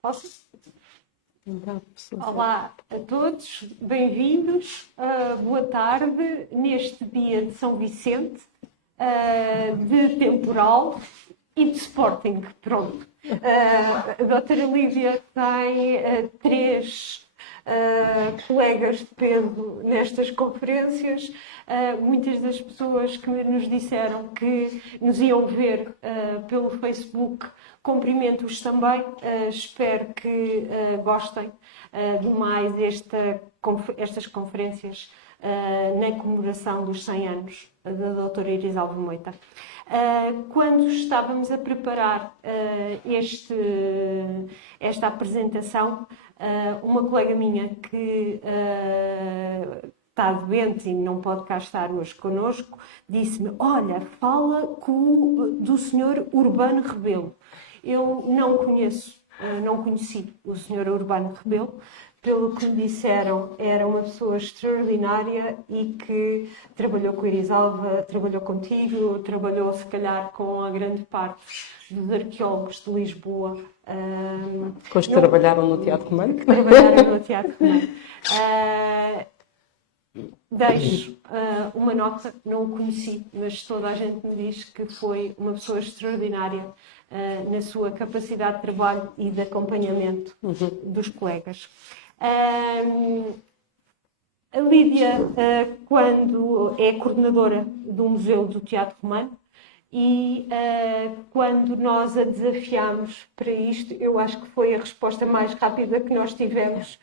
Posso? Então, Olá a todos, bem-vindos, boa tarde, neste dia de São Vicente, de temporal e de Sporting, pronto. A doutora Lívia tem três colegas de peso nestas conferências. Muitas das pessoas que nos disseram que nos iam ver pelo Facebook, cumprimento-os também. Espero que gostem de mais estas conferências na comemoração dos 100 anos da doutora Irisalva Moita. Quando estávamos a preparar esta apresentação, uma colega minha que está doente e não pode cá estar hoje connosco, disse-me: olha, fala do senhor Urbano Rebelo. Eu não conheci o senhor Urbano Rebelo. Pelo que me disseram, era uma pessoa extraordinária e que trabalhou com a Irisalva, trabalhou contigo, trabalhou se calhar com a grande parte dos arqueólogos de Lisboa. Com os que trabalharam no Teatro Romano. Que trabalharam no Teatro Romano. Deixo uma nota, não o conheci, mas toda a gente me diz que foi uma pessoa extraordinária na sua capacidade de trabalho e de acompanhamento dos colegas. A Lídia, quando é coordenadora do Museu do Teatro Romano, e quando nós a desafiámos para isto, eu acho que foi a resposta mais rápida que nós tivemos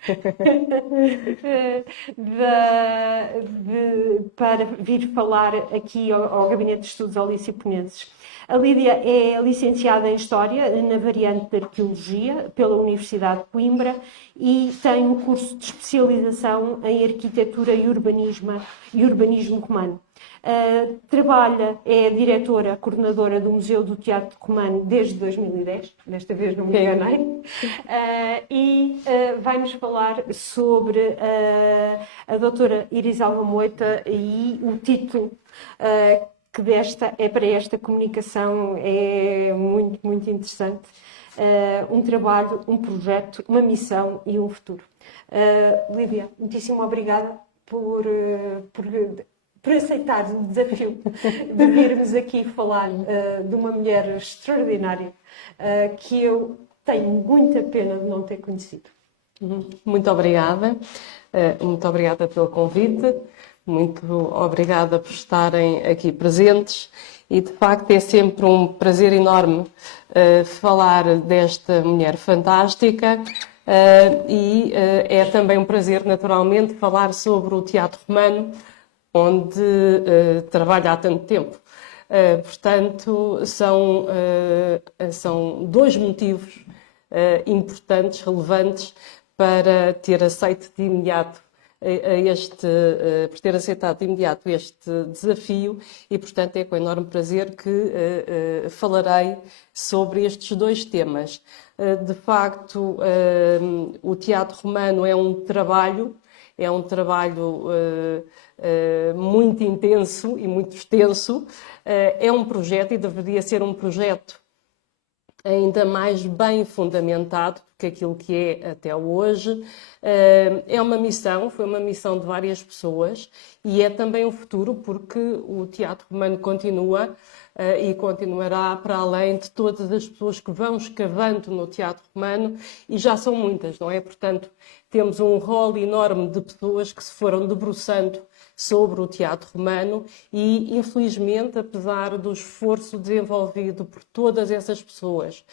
para vir falar aqui ao Gabinete de Estudos Olício-Penenses. A Lídia é licenciada em História na variante de Arqueologia pela Universidade de Coimbra e tem um curso de especialização em Arquitetura e Urbanismo Romano. É diretora, coordenadora do Museu do Teatro Romano desde 2010, desta vez não me enganei, e vai-nos falar sobre a doutora Irisalva Moita e o título que para esta comunicação é muito, muito interessante. Um trabalho, um projeto, uma missão e um futuro. Lívia, muitíssimo obrigada por aceitar o desafio de virmos aqui falar de uma mulher extraordinária que eu tenho muita pena de não ter conhecido. Muito obrigada pelo convite, muito obrigada por estarem aqui presentes e de facto é sempre um prazer enorme falar desta mulher fantástica. E é também um prazer, naturalmente, falar sobre o Teatro Romano, onde trabalho há tanto tempo. Portanto, são dois motivos importantes, relevantes, para ter aceito de imediato por ter aceitado de imediato este desafio e, portanto, é com enorme prazer que falarei sobre estes dois temas. De facto, o Teatro Romano é um trabalho muito intenso e muito extenso. É um projeto e deveria ser um projeto ainda mais bem fundamentado do que aquilo que é até hoje. Foi uma missão de várias pessoas e é também o futuro, porque o Teatro Romano continua e continuará para além de todas as pessoas que vão escavando no Teatro Romano, e já são muitas, não é? Portanto, temos um rol enorme de pessoas que se foram debruçando sobre o Teatro Romano e, infelizmente, apesar do esforço desenvolvido por todas essas pessoas,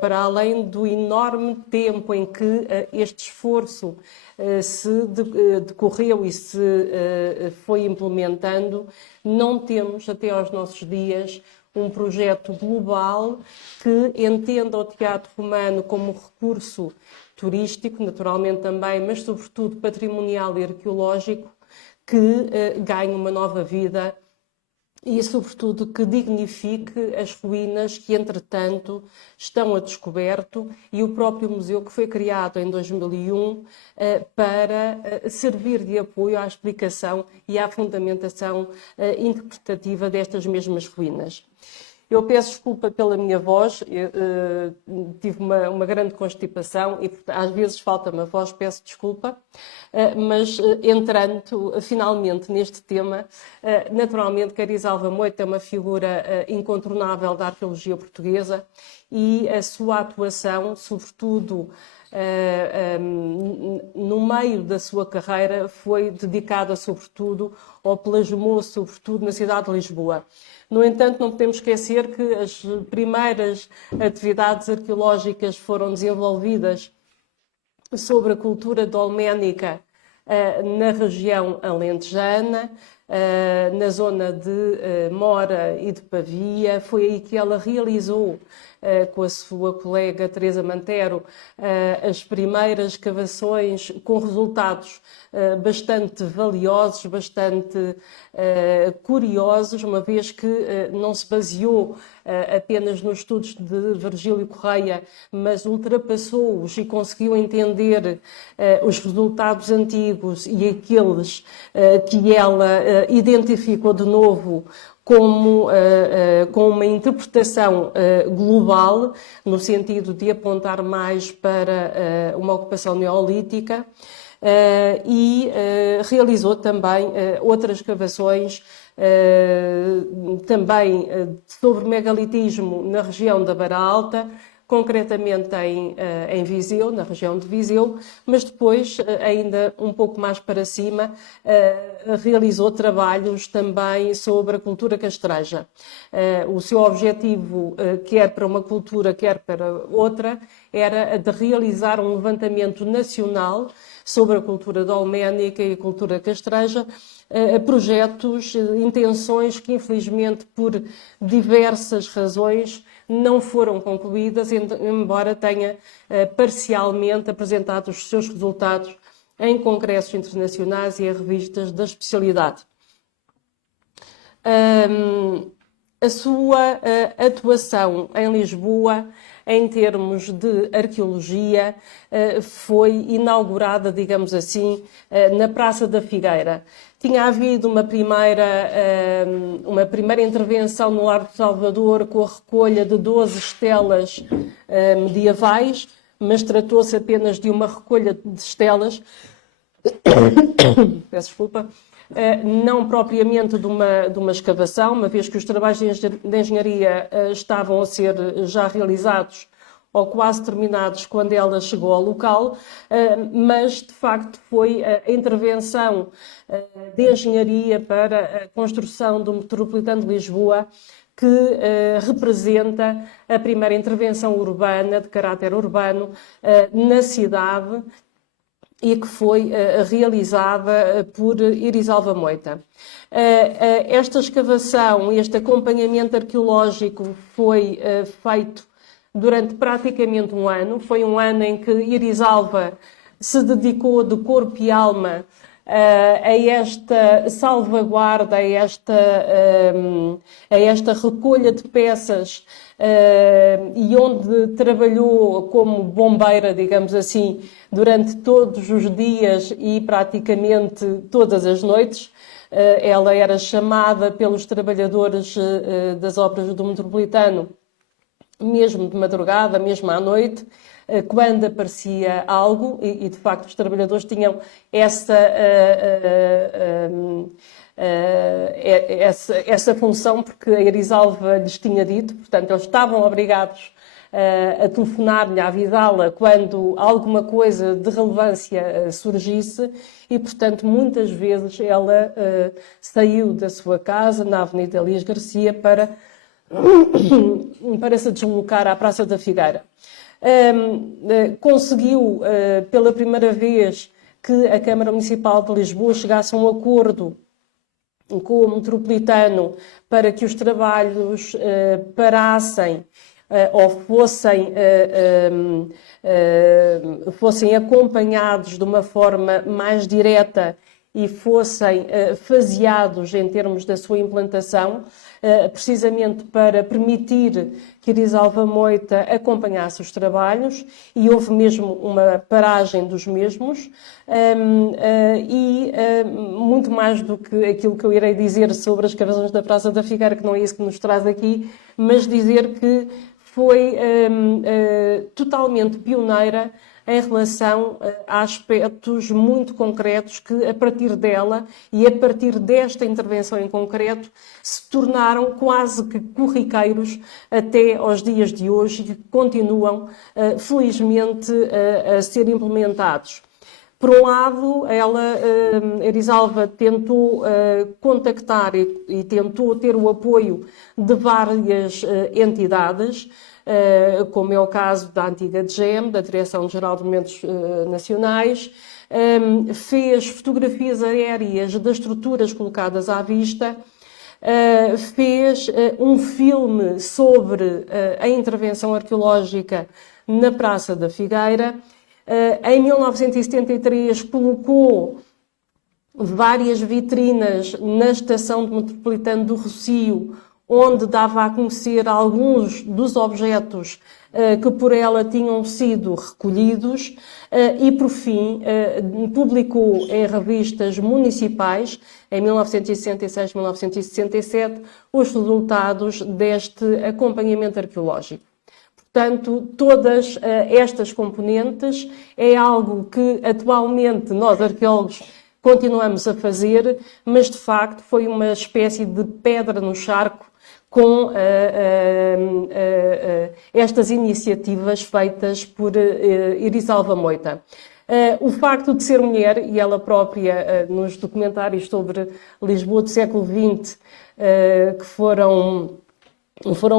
para além do enorme tempo em que este esforço se decorreu e se foi implementando, não temos até aos nossos dias um projeto global que entenda o Teatro Romano como recurso turístico, naturalmente também, mas sobretudo patrimonial e arqueológico, que ganhe uma nova vida e, sobretudo, que dignifique as ruínas que, entretanto, estão a descoberto, e o próprio museu, que foi criado em 2001 para servir de apoio à explicação e à fundamentação interpretativa destas mesmas ruínas. Eu peço desculpa pela minha voz, tive uma grande constipação e às vezes falta-me a voz, peço desculpa, mas entrando finalmente neste tema, naturalmente que Arisalva Moita é uma figura incontornável da arqueologia portuguesa e a sua atuação, sobretudo no meio da sua carreira, foi dedicada sobretudo ou plasmou sobretudo na cidade de Lisboa. No entanto, não podemos esquecer que as primeiras atividades arqueológicas foram desenvolvidas sobre a cultura dolménica na região alentejana, na zona de Mora e de Pavia. Foi aí que ela realizou, com a sua colega Teresa Mantero, as primeiras escavações com resultados bastante valiosos, bastante curiosos, uma vez que não se baseou apenas nos estudos de Virgílio Correia, mas ultrapassou-os e conseguiu entender os resultados antigos e aqueles que ela identificou de novo com uma interpretação global, no sentido de apontar mais para uma ocupação neolítica, e realizou também outras escavações também sobre megalitismo na região da Beira Alta, concretamente em Viseu, na região de Viseu, mas depois, ainda um pouco mais para cima, realizou trabalhos também sobre a cultura castreja. O seu objetivo, quer para uma cultura, quer para outra, era de realizar um levantamento nacional sobre a cultura dolménica e a cultura castreja, projetos, intenções que, infelizmente, por diversas razões, não foram concluídas, embora tenha parcialmente apresentado os seus resultados em congressos internacionais e em revistas da especialidade. A sua atuação em Lisboa, em termos de arqueologia, foi inaugurada, digamos assim, na Praça da Figueira. Tinha havido uma primeira intervenção no Largo de Salvador com a recolha de 12 estelas medievais, mas tratou-se apenas de uma recolha de estelas, peço desculpa, não propriamente de uma escavação, uma vez que os trabalhos de engenharia estavam a ser já realizados ou quase terminados quando ela chegou ao local, mas de facto foi a intervenção de engenharia para a construção do metropolitano de Lisboa que representa a primeira intervenção urbana, de caráter urbano, na cidade, e que foi realizada por Arisalva Moita. Esta escavação e este acompanhamento arqueológico foi feito durante praticamente um ano. Foi um ano em que Arisalva se dedicou de corpo e alma a esta salvaguarda, a esta recolha de peças, e onde trabalhou como bombeira, digamos assim, durante todos os dias e praticamente todas as noites. Ela era chamada pelos trabalhadores das obras do Metropolitano, mesmo de madrugada, mesmo à noite, quando aparecia algo, e de facto os trabalhadores tinham essa função, porque a Arisalva lhes tinha dito, portanto eles estavam obrigados a telefonar-lhe, a avisá-la quando alguma coisa de relevância surgisse, e portanto muitas vezes ela saiu da sua casa na Avenida Elias Garcia para se deslocar à Praça da Figueira. Conseguiu pela primeira vez que a Câmara Municipal de Lisboa chegasse a um acordo com o Metropolitano para que os trabalhos parassem ou fossem acompanhados de uma forma mais direta e fossem faseados em termos da sua implantação, precisamente para permitir que Erisalva Moita acompanhasse os trabalhos, e houve mesmo uma paragem dos mesmos, e muito mais do que aquilo que eu irei dizer sobre as escavações da Praça da Figueira, que não é isso que nos traz aqui, mas dizer que foi totalmente pioneira em relação a aspectos muito concretos que, a partir dela e a partir desta intervenção em concreto, se tornaram quase que corriqueiros até aos dias de hoje e que continuam, felizmente, a ser implementados. Por um lado, Erisalva tentou contactar e tentou ter o apoio de várias entidades, como é o caso da antiga DGEM, da Direção-Geral de Monumentos Nacionais, fez fotografias aéreas das estruturas colocadas à vista, fez um filme sobre a intervenção arqueológica na Praça da Figueira. Em 1973 colocou várias vitrinas na estação metropolitana do Rossio, onde dava a conhecer alguns dos objetos que por ela tinham sido recolhidos, e por fim publicou em revistas municipais, em 1966 e 1967, os resultados deste acompanhamento arqueológico. Portanto, todas estas componentes é algo que atualmente nós, arqueólogos, continuamos a fazer, mas de facto foi uma espécie de pedra no charco com estas iniciativas feitas por Erisalva Moita. O facto de ser mulher, e ela própria, nos documentários sobre Lisboa do século XX, que foram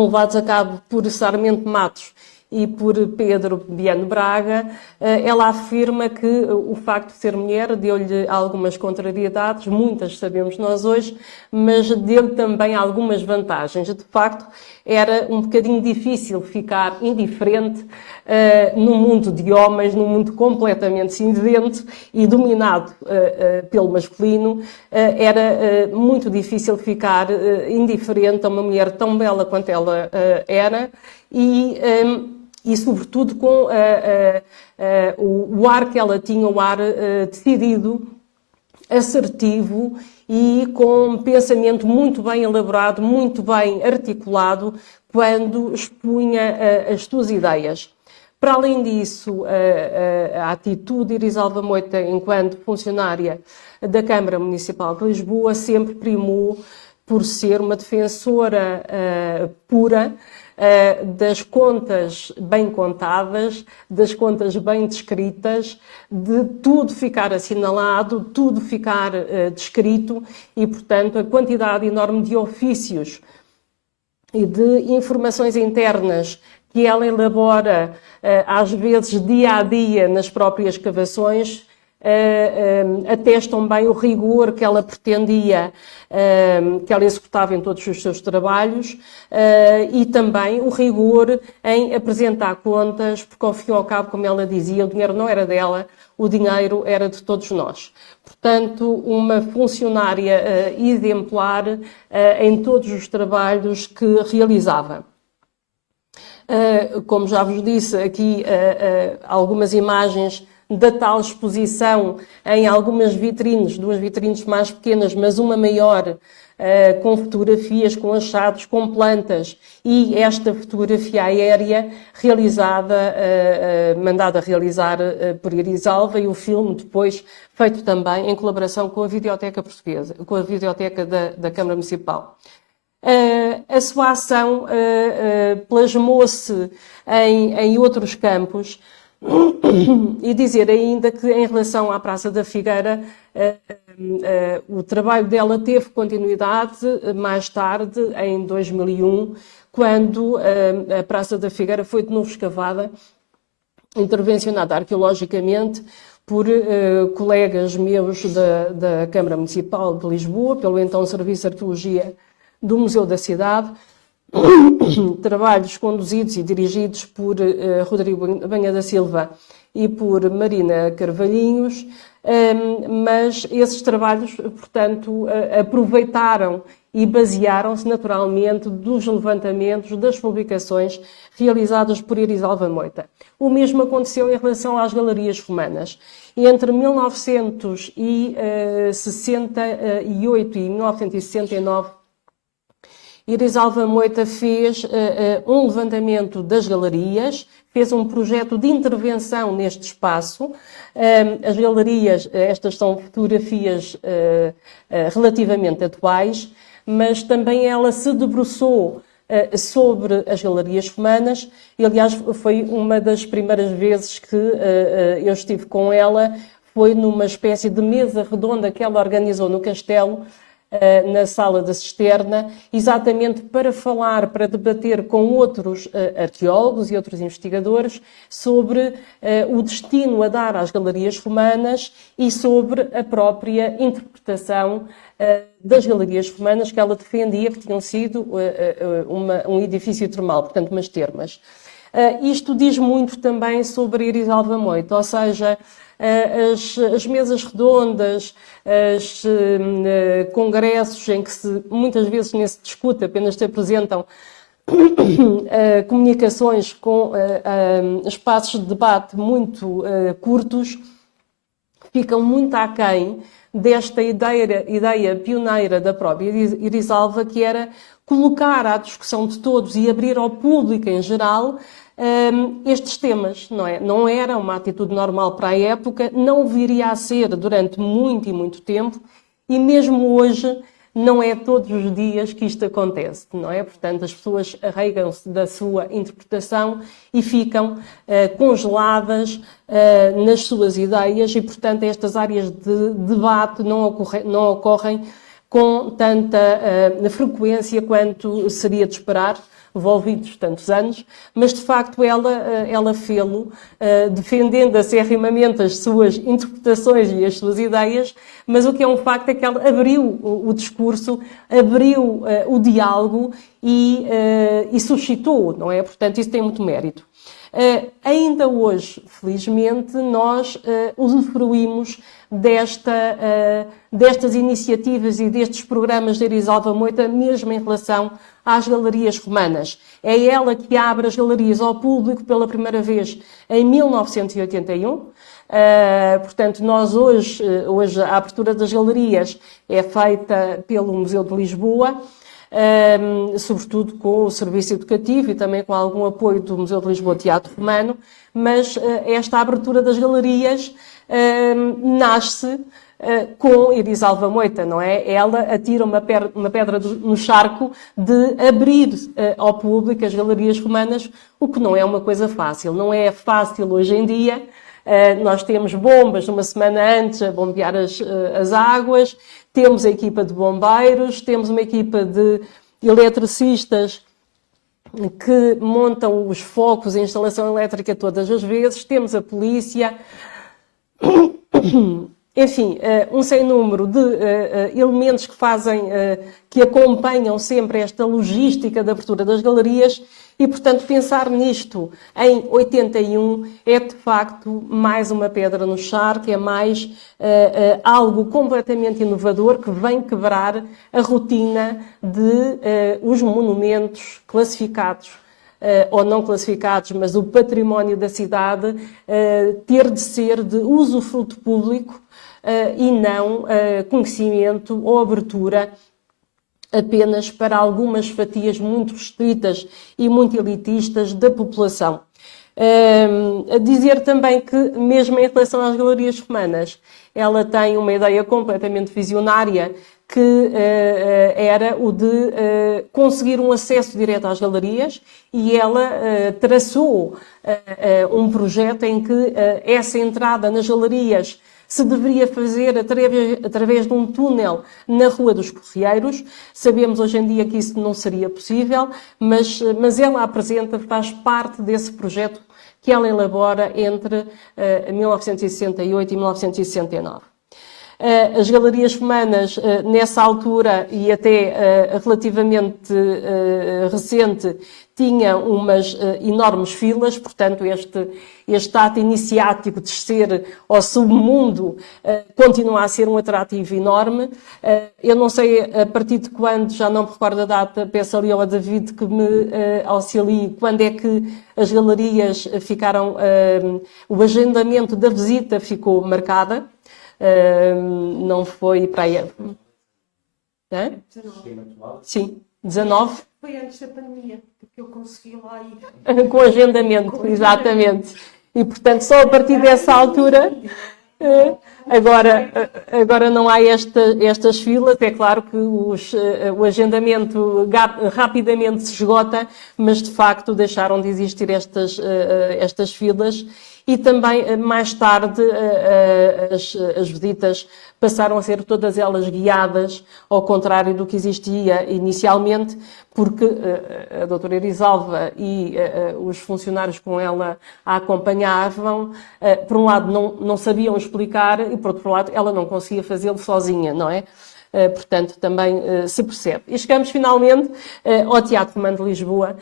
levados a cabo por Sarmento Matos e por Pedro Biano Braga, ela afirma que o facto de ser mulher deu-lhe algumas contrariedades, muitas sabemos nós hoje, mas deu-lhe também algumas vantagens. De facto, era um bocadinho difícil ficar indiferente num mundo de homens, num mundo completamente cinzento e dominado pelo masculino. Era muito difícil ficar indiferente a uma mulher tão bela quanto ela era, e sobretudo com o ar que ela tinha, o ar decidido, assertivo e com um pensamento muito bem elaborado, muito bem articulado, quando expunha as suas ideias. Para além disso, a atitude de Erisalva Moita, enquanto funcionária da Câmara Municipal de Lisboa, sempre primou por ser uma defensora pura das contas bem contadas, das contas bem descritas, de tudo ficar assinalado, tudo ficar descrito, e, portanto, a quantidade enorme de ofícios e de informações internas que ela elabora, às vezes dia a dia, nas próprias escavações, atestam bem o rigor que ela pretendia, que ela executava em todos os seus trabalhos, e também o rigor em apresentar contas, porque ao fim e ao cabo, como ela dizia, o dinheiro não era dela, o dinheiro era de todos nós. Portanto, uma funcionária exemplar em todos os trabalhos que realizava. Como já vos disse, aqui algumas imagens da tal exposição em algumas vitrines, duas vitrines mais pequenas, mas uma maior, com fotografias, com achados, com plantas, e esta fotografia aérea realizada, mandada realizar por Erisalva, e o filme depois feito também em colaboração com a Videoteca Portuguesa, com a Videoteca da Câmara Municipal. A sua ação plasmou-se em outros campos, e dizer ainda que, em relação à Praça da Figueira, o trabalho dela teve continuidade mais tarde, em 2001, quando a Praça da Figueira foi de novo escavada, intervencionada arqueologicamente por colegas meus da Câmara Municipal de Lisboa, pelo então Serviço de Arqueologia do Museu da Cidade, trabalhos conduzidos e dirigidos por Rodrigo Banha da Silva e por Marina Carvalhinhos, mas esses trabalhos, portanto, aproveitaram e basearam-se naturalmente dos levantamentos, das publicações realizadas por Erisalva Moita. O mesmo aconteceu em relação às galerias romanas. Entre 1968 e 1969, Erisalva Moita fez um levantamento das galerias, fez um projeto de intervenção neste espaço. As galerias, estas são fotografias relativamente atuais, mas também ela se debruçou sobre as galerias romanas e, aliás, foi uma das primeiras vezes que eu estive com ela, foi numa espécie de mesa redonda que ela organizou no Castelo, na Sala da Cisterna, exatamente para falar, para debater com outros arqueólogos e outros investigadores sobre o destino a dar às galerias romanas e sobre a própria interpretação das galerias romanas que ela defendia que tinham sido um edifício termal, portanto, umas termas. Isto diz muito também sobre Erisalva Moita, ou seja, as mesas redondas, os congressos em que muitas vezes nem se discute, apenas se apresentam comunicações com espaços de debate muito curtos, ficam muito aquém desta ideia pioneira da própria Erisalva, que era colocar à discussão de todos e abrir ao público em geral estes temas, não é? Não era uma atitude normal para a época, não viria a ser durante muito e muito tempo, e mesmo hoje não é todos os dias que isto acontece, não é? Portanto, as pessoas arraigam-se da sua interpretação e ficam congeladas nas suas ideias e, portanto, estas áreas de debate não ocorrem com tanta frequência quanto seria de esperar, envolvidos tantos anos, mas de facto ela fê-lo defendendo acerrimamente as suas interpretações e as suas ideias, mas o que é um facto é que ela abriu o discurso, abriu o diálogo e suscitou, não é? Portanto, isso tem muito mérito. Ainda hoje, felizmente, nós usufruímos destas iniciativas e destes programas de Erisalva Moita, mesmo em relação às galerias romanas. É ela que abre as galerias ao público pela primeira vez em 1981. Portanto, nós hoje a abertura das galerias é feita pelo Museu de Lisboa, sobretudo com o serviço educativo e também com algum apoio do Museu de Lisboa Teatro Romano, mas esta abertura das galerias nasce com Erisalva Moita, não é? Ela atira uma pedra no charco de abrir ao público as galerias romanas, o que não é uma coisa fácil. Não é fácil hoje em dia. Nós temos bombas uma semana antes a bombear as águas, temos a equipa de bombeiros, temos uma equipa de eletricistas que montam os focos, a instalação elétrica todas as vezes, temos a polícia, enfim, um sem número de elementos que acompanham sempre esta logística da abertura das galerias e, portanto, pensar nisto em 81 é, de facto, mais uma pedra no charco, é mais algo completamente inovador que vem quebrar a rotina de os monumentos classificados ou não classificados, mas o património da cidade ter de ser de usufruto público e não conhecimento ou abertura apenas para algumas fatias muito restritas e muito elitistas da população. A dizer também que, mesmo em relação às galerias romanas, ela tem uma ideia completamente visionária que era o de conseguir um acesso direto às galerias e ela traçou um projeto em que essa entrada nas galerias se deveria fazer através de um túnel na Rua dos Correieiros. Sabemos hoje em dia que isso não seria possível, mas ela faz parte desse projeto que ela elabora entre 1968 e 1969. As galerias romanas, nessa altura e até relativamente recente, tinham umas enormes filas, portanto este ato iniciático de descer ao submundo continua a ser um atrativo enorme. Eu não sei a partir de quando, já não me recordo a data, peço ali ao David que me auxilie, quando é que as galerias ficaram, o agendamento da visita ficou marcada, não foi para aí. É? Sim, 19. Foi antes da pandemia, porque eu consegui lá ir. Com agendamento, exatamente. E, portanto, só a partir dessa altura, agora não há estas filas. É claro que o agendamento rapidamente se esgota, mas, de facto, deixaram de existir estas filas. E também, mais tarde, as visitas passaram a ser todas elas guiadas, ao contrário do que existia inicialmente, porque a doutora Erisalva e os funcionários com ela a acompanhavam, por um lado não sabiam explicar e, por outro lado, ela não conseguia fazê-lo sozinha, não é? Portanto, também se percebe. E chegamos finalmente ao Teatro Romano de Lisboa,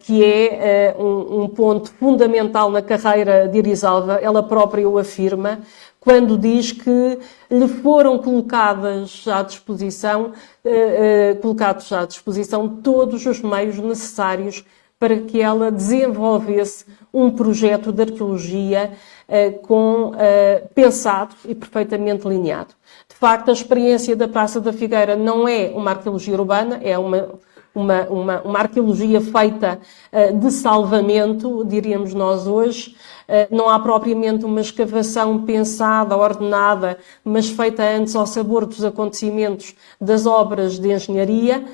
que é um ponto fundamental na carreira de Erisalva. Ela própria o afirma quando diz que lhe foram colocados à disposição todos os meios necessários para que ela desenvolvesse um projeto de arqueologia pensado e perfeitamente lineado. De facto, a experiência da Praça da Figueira não é uma arqueologia urbana, é uma arqueologia feita de salvamento, diríamos nós hoje. Não há propriamente uma escavação pensada, ordenada, mas feita antes ao sabor dos acontecimentos das obras de engenharia.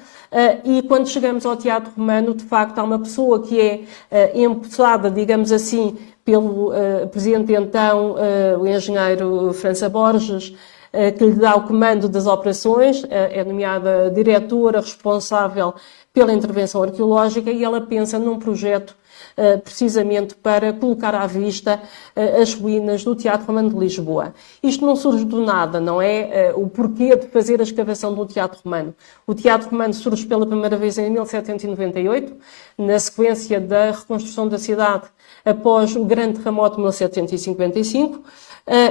E quando chegamos ao Teatro Romano, de facto, há uma pessoa que é empossada, digamos assim, pelo presidente então, o engenheiro França Borges, que lhe dá o comando das operações, é nomeada diretora responsável pela intervenção arqueológica e ela pensa num projeto precisamente para colocar à vista as ruínas do Teatro Romano de Lisboa. Isto não surge do nada, não é? O porquê de fazer a escavação do Teatro Romano. O Teatro Romano surge pela primeira vez em 1798, na sequência da reconstrução da cidade após o grande terremoto de 1755,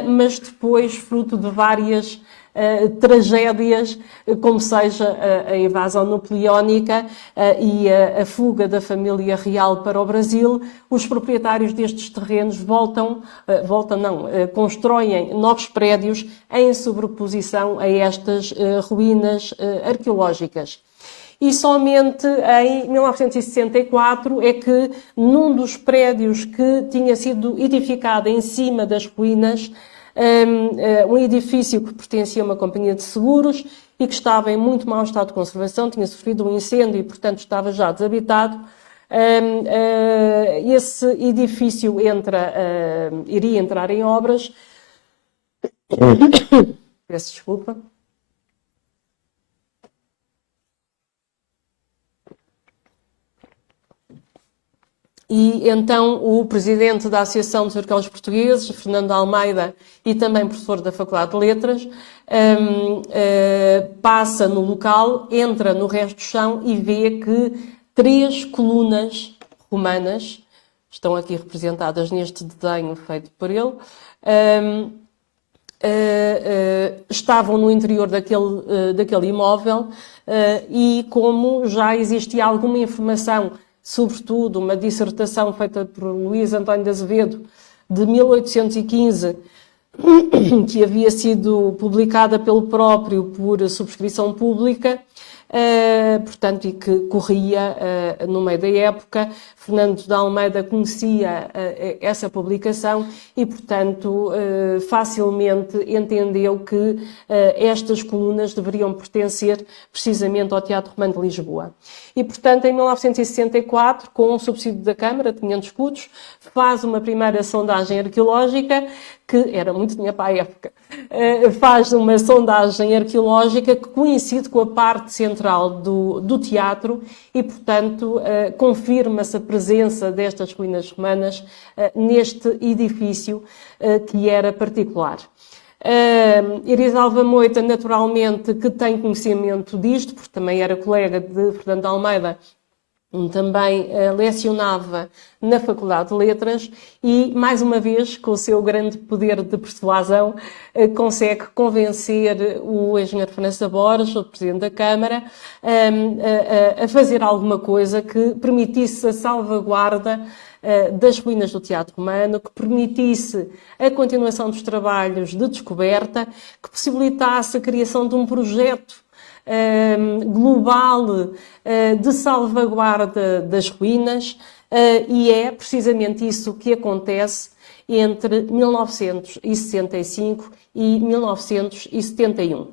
mas depois fruto de várias tragédias, como seja a invasão napoleónica e a fuga da família real para o Brasil, os proprietários destes terrenos constroem novos prédios em sobreposição a estas ruínas arqueológicas. E somente em 1964 é que, num dos prédios que tinha sido edificado em cima das ruínas, um edifício que pertencia a uma companhia de seguros e que estava em muito mau estado de conservação, tinha sofrido um incêndio e, portanto, estava já desabitado. Esse edifício iria entrar em obras. Peço desculpa. E então o presidente da Associação dos Arqueólogos Portugueses, Fernando Almeida, e também professor da Faculdade de Letras, passa no local, entra no resto do chão e vê que 3 colunas romanas, estão aqui representadas neste desenho feito por ele, estavam no interior daquele imóvel e como já existia alguma informação, sobretudo uma dissertação feita por Luís António de Azevedo, de 1815, que havia sido publicada pelo próprio por subscrição pública, portanto, e que corria no meio da época. Fernando de Almeida conhecia essa publicação e, portanto, facilmente entendeu que estas colunas deveriam pertencer precisamente ao Teatro Romano de Lisboa. E, portanto, em 1964, com o subsídio da Câmara, 500 escudos, faz uma primeira sondagem arqueológica, que era muito dinheiro para a época, faz uma sondagem arqueológica que coincide com a parte central do teatro e, portanto, confirma-se a presença destas ruínas romanas neste edifício que era particular. Irisalva Moita, naturalmente, que tem conhecimento disto, porque também era colega de Fernando de Almeida, também lecionava na Faculdade de Letras e, mais uma vez, com o seu grande poder de persuasão, consegue convencer o engenheiro França Borges, o Presidente da Câmara, a fazer alguma coisa que permitisse a salvaguarda das ruínas do Teatro Romano, que permitisse a continuação dos trabalhos de descoberta, que possibilitasse a criação de um projeto global de salvaguarda das ruínas, e é precisamente isso que acontece entre 1965 e 1971.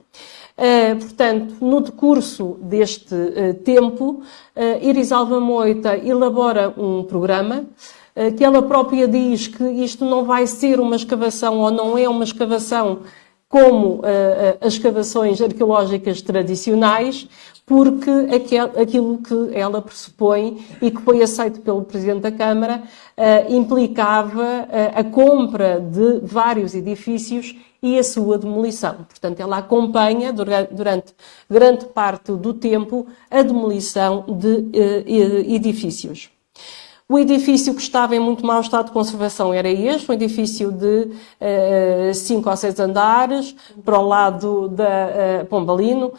Portanto, no decurso deste tempo, Irisalva Moita elabora um programa que ela própria diz que isto não vai ser uma escavação ou não é uma escavação como as escavações arqueológicas tradicionais, porque aquilo que ela pressupõe e que foi aceito pelo Presidente da Câmara implicava a compra de vários edifícios e a sua demolição. Portanto, ela acompanha durante grande parte do tempo a demolição de edifícios. O edifício que estava em muito mau estado de conservação era este, um edifício de 5 ou 6 andares, para o lado da Pombalino,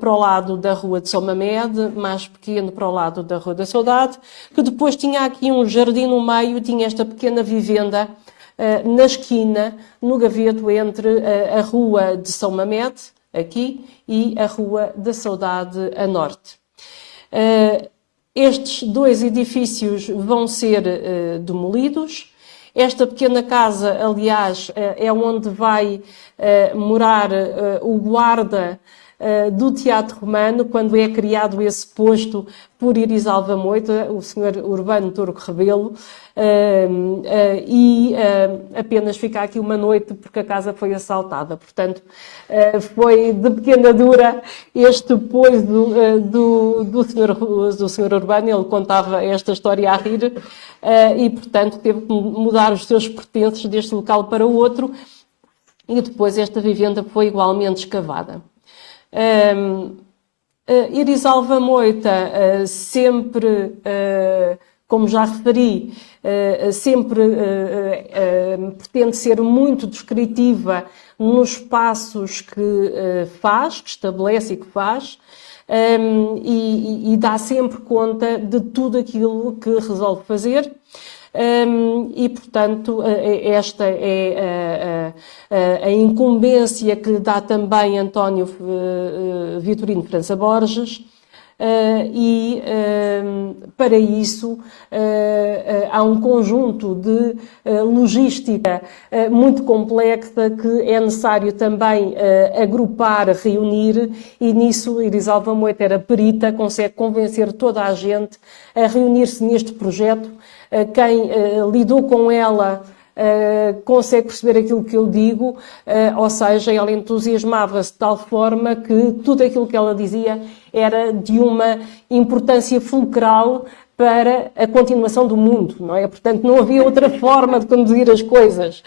para o lado da Rua de São Mamede, mais pequeno para o lado da Rua da Saudade, que depois tinha aqui um jardim no meio, tinha esta pequena vivenda na esquina, no gaveto entre a Rua de São Mamede, aqui, e a Rua da Saudade, a norte. Estes dois edifícios vão ser demolidos. Esta pequena casa, aliás, é onde vai morar o guarda do Teatro Romano, quando é criado esse posto por Irisalva Moita, o Sr. Urbano Turco Rebelo, e apenas fica aqui uma noite porque a casa foi assaltada. Portanto, foi de pequena dura este depois do Sr. Urbano. Ele contava esta história a rir e, portanto, teve que mudar os seus pertences deste local para o outro, e depois esta vivenda foi igualmente escavada. Irisalva Moita sempre, como já referi, sempre pretende ser muito descritiva nos espaços que faz, que estabelece e que faz, e dá sempre conta de tudo aquilo que resolve fazer. E, portanto, esta é a incumbência que lhe dá também António Vitorino França Borges, e para isso há um conjunto de logística muito complexa que é necessário também agrupar, reunir, e nisso Irisalva Moita era perita, consegue convencer toda a gente a reunir-se neste projeto. Quem lidou com ela consegue perceber aquilo que eu digo, ou seja, ela entusiasmava-se de tal forma que tudo aquilo que ela dizia era de uma importância fulcral para a continuação do mundo, não é? Portanto, não havia outra forma de conduzir as coisas.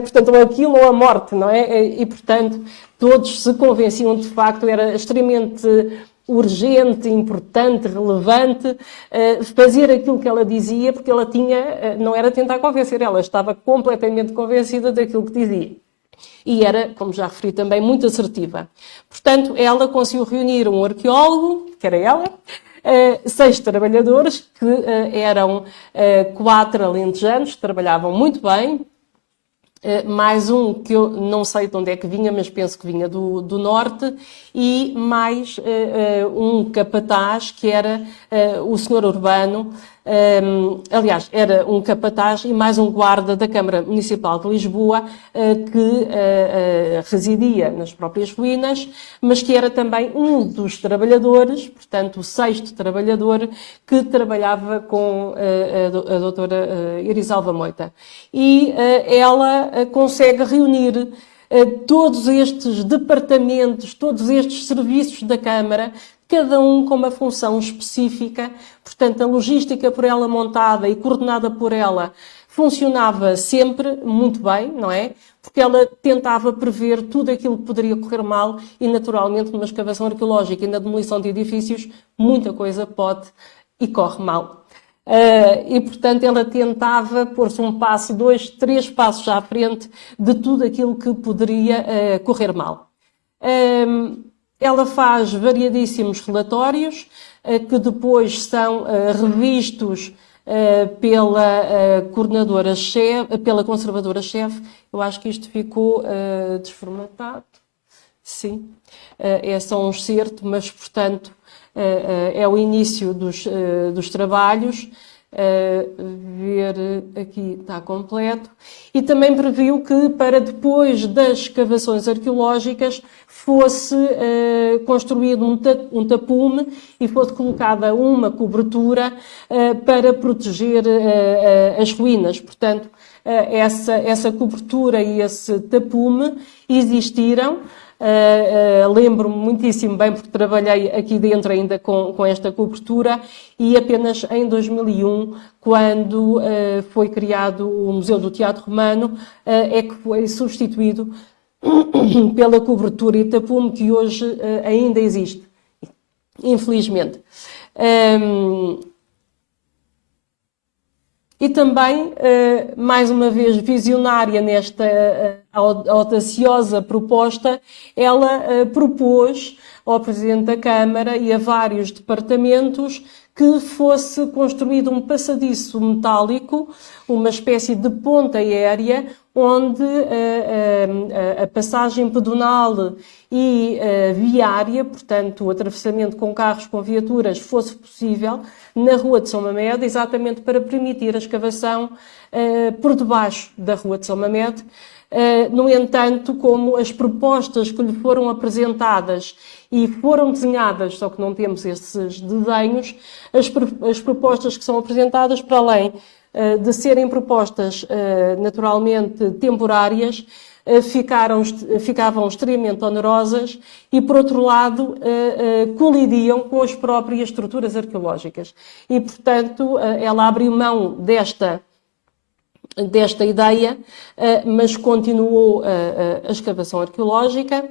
Portanto, ou aquilo ou a morte, não é? E, portanto, todos se convenciam de facto, era extremamente urgente, importante, relevante, fazer aquilo que ela dizia, porque ela tinha, não era tentar convencer, ela estava completamente convencida daquilo que dizia. E era, como já referi também, muito assertiva. Portanto, ela conseguiu reunir um arqueólogo, que era ela, 6 trabalhadores, que eram 4 alentejanos, que trabalhavam muito bem, mais um que eu não sei de onde é que vinha, mas penso que vinha do norte, e mais um capataz, que era o Sr. Urbano. Aliás, era um capataz e mais um guarda da Câmara Municipal de Lisboa, que residia nas próprias ruínas, mas que era também um dos trabalhadores, portanto o 6º trabalhador, que trabalhava com a doutora Irisalva Moita. E ela consegue reunir todos estes departamentos, todos estes serviços da Câmara, cada um com uma função específica. Portanto, a logística por ela montada e coordenada por ela funcionava sempre muito bem, não é? Porque ela tentava prever tudo aquilo que poderia correr mal e, naturalmente, numa escavação arqueológica e na demolição de edifícios, muita coisa pode e corre mal. E, portanto, ela tentava pôr-se um passo, 2, 3 passos à frente de tudo aquilo que poderia correr mal. Ela faz variadíssimos relatórios que depois são revistos pela coordenadora-chefe, pela conservadora-chefe. Eu acho que isto ficou desformatado. Sim, é só um excerto, mas, portanto, é o início dos trabalhos. Ver aqui está completo. E também previu que para depois das escavações arqueológicas fosse construído um tapume e fosse colocada uma cobertura para proteger as ruínas. Portanto, essa cobertura e esse tapume existiram. Lembro-me muitíssimo bem, porque trabalhei aqui dentro ainda com esta cobertura, e apenas em 2001, quando foi criado o Museu do Teatro Romano, é que foi substituído pela cobertura e tapume que hoje ainda existe, infelizmente. E também, mais uma vez, visionária nesta audaciosa proposta, ela propôs ao Presidente da Câmara e a vários departamentos que fosse construído um passadiço metálico, uma espécie de ponte aérea, onde a passagem pedonal e viária, portanto o atravessamento com carros, com viaturas, fosse possível na Rua de São Mamede, exatamente para permitir a escavação por debaixo da Rua de São Mamede. No entanto, como as propostas que lhe foram apresentadas e foram desenhadas, só que não temos esses desenhos, as propostas que são apresentadas, para além de serem propostas naturalmente temporárias, ficavam extremamente onerosas e, por outro lado, colidiam com as próprias estruturas arqueológicas. E, portanto, ela abriu mão desta ideia, mas continuou a escavação arqueológica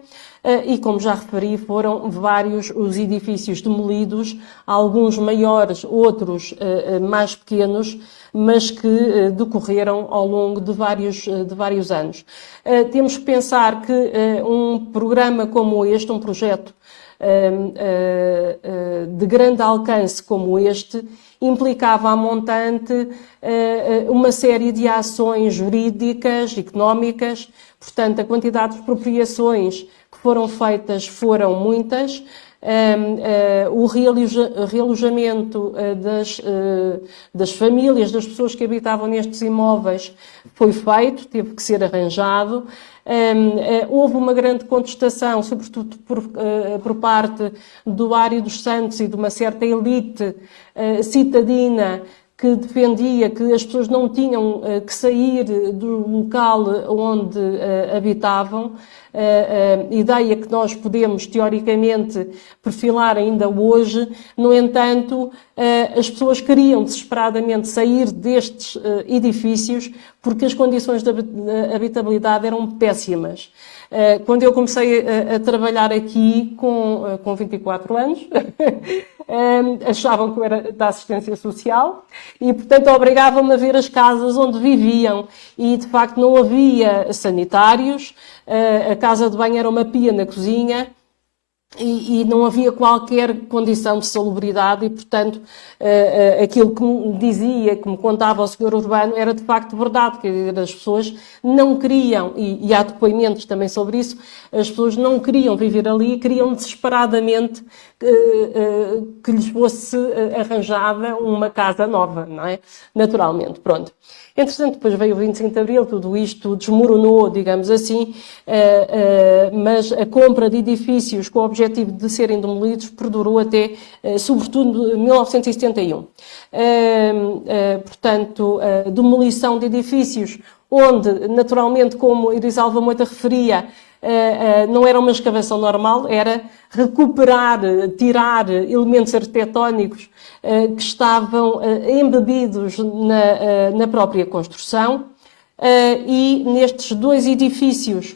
e, como já referi, foram vários os edifícios demolidos, alguns maiores, outros mais pequenos, mas que decorreram ao longo de vários anos. Temos que pensar que um programa como este, um projeto de grande alcance como este, implicava a montante uma série de ações jurídicas, económicas, portanto a quantidade de expropriações que foram feitas foram muitas. O realojamento das famílias, das pessoas que habitavam nestes imóveis foi feito, teve que ser arranjado. Houve uma grande contestação, sobretudo por parte do Ário dos Santos e de uma certa elite citadina que defendia que as pessoas não tinham que sair do local onde habitavam, ideia que nós podemos, teoricamente, perfilar ainda hoje. No entanto, as pessoas queriam desesperadamente sair destes edifícios porque as condições de habitabilidade eram péssimas. Quando eu comecei a trabalhar aqui com 24 anos, achavam que eu era da assistência social e, portanto, obrigavam-me a ver as casas onde viviam e, de facto, não havia sanitários, a casa de banho era uma pia na cozinha e não havia qualquer condição de salubridade e, portanto, aquilo que me dizia, que me contava o senhor Urbano, era de facto verdade, que as pessoas não queriam, e há depoimentos também sobre isso, as pessoas não queriam viver ali, queriam desesperadamente que lhes fosse arranjada uma casa nova, não é? Naturalmente, pronto. Entretanto, depois veio o 25 de Abril, tudo isto desmoronou, digamos assim, mas a compra de edifícios com o objetivo de serem demolidos perdurou até, sobretudo, 1971. Portanto, demolição de edifícios onde, naturalmente, como Irisalva Moita referia, não era uma escavação normal, era recuperar, tirar elementos arquitetónicos que estavam embebidos na própria construção. E nestes dois edifícios,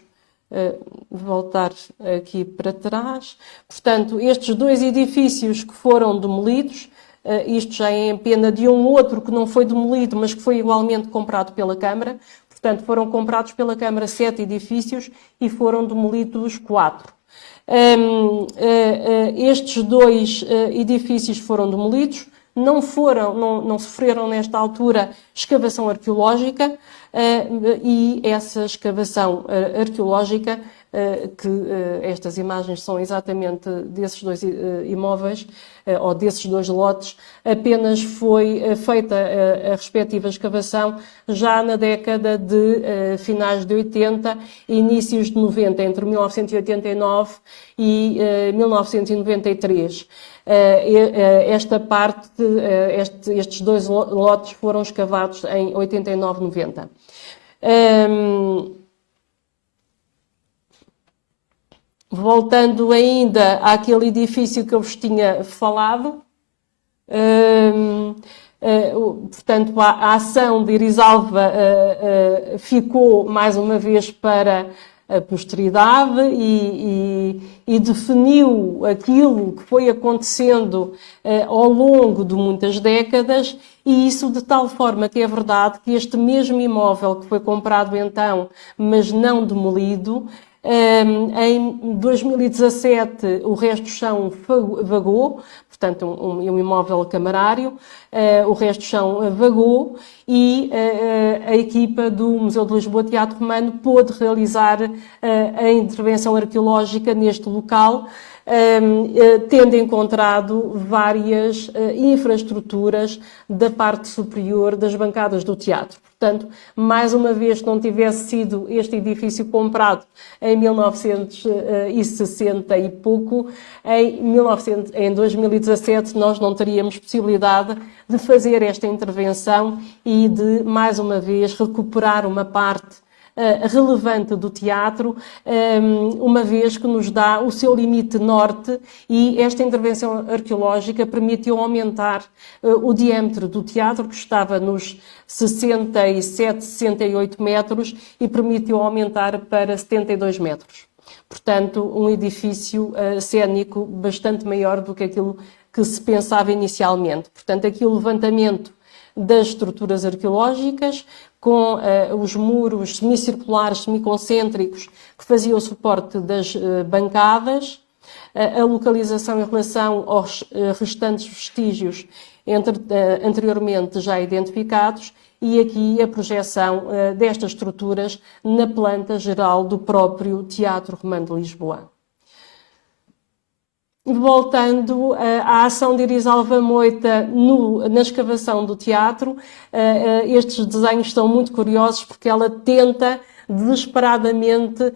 voltar aqui para trás, portanto, estes dois edifícios que foram demolidos, isto já é em pena de um outro que não foi demolido, mas que foi igualmente comprado pela Câmara. Portanto, foram comprados pela Câmara 7 edifícios e foram demolidos 4. Estes dois edifícios foram demolidos, não sofreram nesta altura escavação arqueológica, e essa escavação arqueológica, estas imagens são exatamente desses dois imóveis, ou desses dois lotes, apenas foi feita a respectiva escavação já na década de finais de 80 e inícios de 90, entre 1989 e 1993. Esta parte, estes dois lotes foram escavados em 89-90. Voltando ainda àquele edifício que eu vos tinha falado, portanto, a ação de Irisalva ficou mais uma vez para a posteridade e definiu aquilo que foi acontecendo ao longo de muitas décadas, e isso de tal forma que é verdade que este mesmo imóvel que foi comprado então, mas não demolido, em 2017 o resto do chão vagou, portanto um imóvel camarário, o resto do chão vagou e a equipa do Museu de Lisboa Teatro Romano pôde realizar a intervenção arqueológica neste local, tendo encontrado várias infraestruturas da parte superior das bancadas do teatro. Portanto, mais uma vez, se não tivesse sido este edifício comprado em 1960 e pouco, em 2017 nós não teríamos possibilidade de fazer esta intervenção e de, mais uma vez, recuperar uma parte relevante do teatro, uma vez que nos dá o seu limite norte, e esta intervenção arqueológica permitiu aumentar o diâmetro do teatro, que estava nos 67, 68 metros, e permitiu aumentar para 72 metros. Portanto, um edifício cênico bastante maior do que aquilo que se pensava inicialmente. Portanto, aqui o levantamento das estruturas arqueológicas, com os muros semicirculares, semiconcêntricos, que faziam o suporte das bancadas, a localização em relação aos restantes vestígios anteriormente já identificados, e aqui a projeção destas estruturas na planta geral do próprio Teatro Romano de Lisboa. Voltando à ação de Irisalva Moita na escavação do teatro, estes desenhos estão muito curiosos porque ela tenta desesperadamente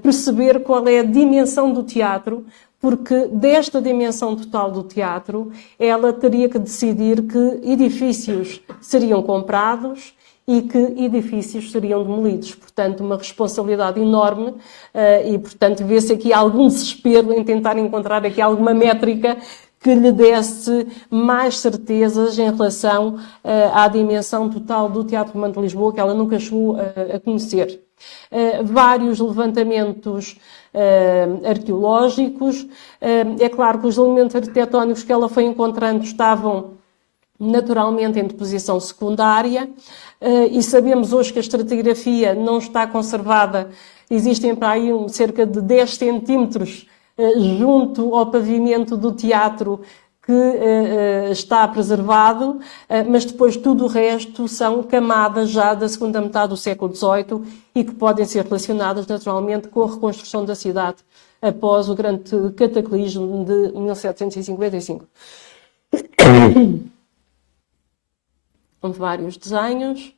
perceber qual é a dimensão do teatro, porque desta dimensão total do teatro ela teria que decidir que edifícios seriam comprados e que edifícios seriam demolidos. Portanto, uma responsabilidade enorme, e, portanto, vê-se aqui algum desespero em tentar encontrar aqui alguma métrica que lhe desse mais certezas em relação à dimensão total do Teatro Romano de Lisboa, que ela nunca chegou a conhecer. Vários levantamentos arqueológicos. É claro que os elementos arquitetónicos que ela foi encontrando estavam naturalmente em deposição secundária, e sabemos hoje que a estratigrafia não está conservada, existem para aí cerca de 10 centímetros junto ao pavimento do teatro que está preservado, mas depois tudo o resto são camadas já da segunda metade do século XVIII e que podem ser relacionadas naturalmente com a reconstrução da cidade após o grande cataclismo de 1755. Vários desenhos.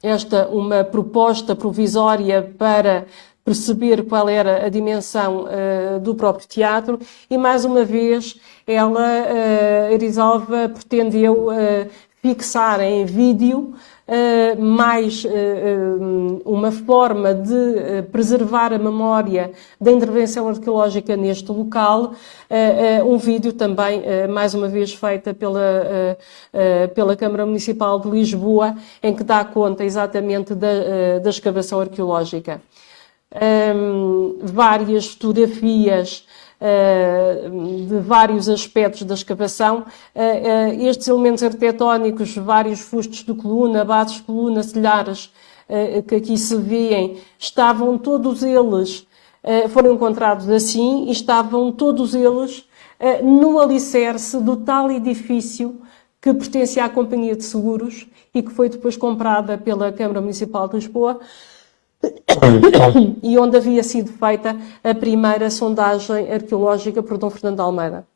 Esta uma proposta provisória para perceber qual era a dimensão do próprio teatro, e mais uma vez ela, Irisalva, pretendeu fixar em vídeo mais uma forma de preservar a memória da intervenção arqueológica neste local, um vídeo também, mais uma vez, feita pela Câmara Municipal de Lisboa, em que dá conta exatamente da escavação arqueológica. Várias fotografias de vários aspectos da escavação. Estes elementos arquitetónicos, vários fustos de coluna, bases de coluna, telhares, que aqui se vêem, estavam todos eles, foram encontrados assim, e estavam todos eles no alicerce do tal edifício que pertencia à Companhia de Seguros e que foi depois comprada pela Câmara Municipal de Lisboa, e onde havia sido feita a primeira sondagem arqueológica por Dom Fernando de Almeida.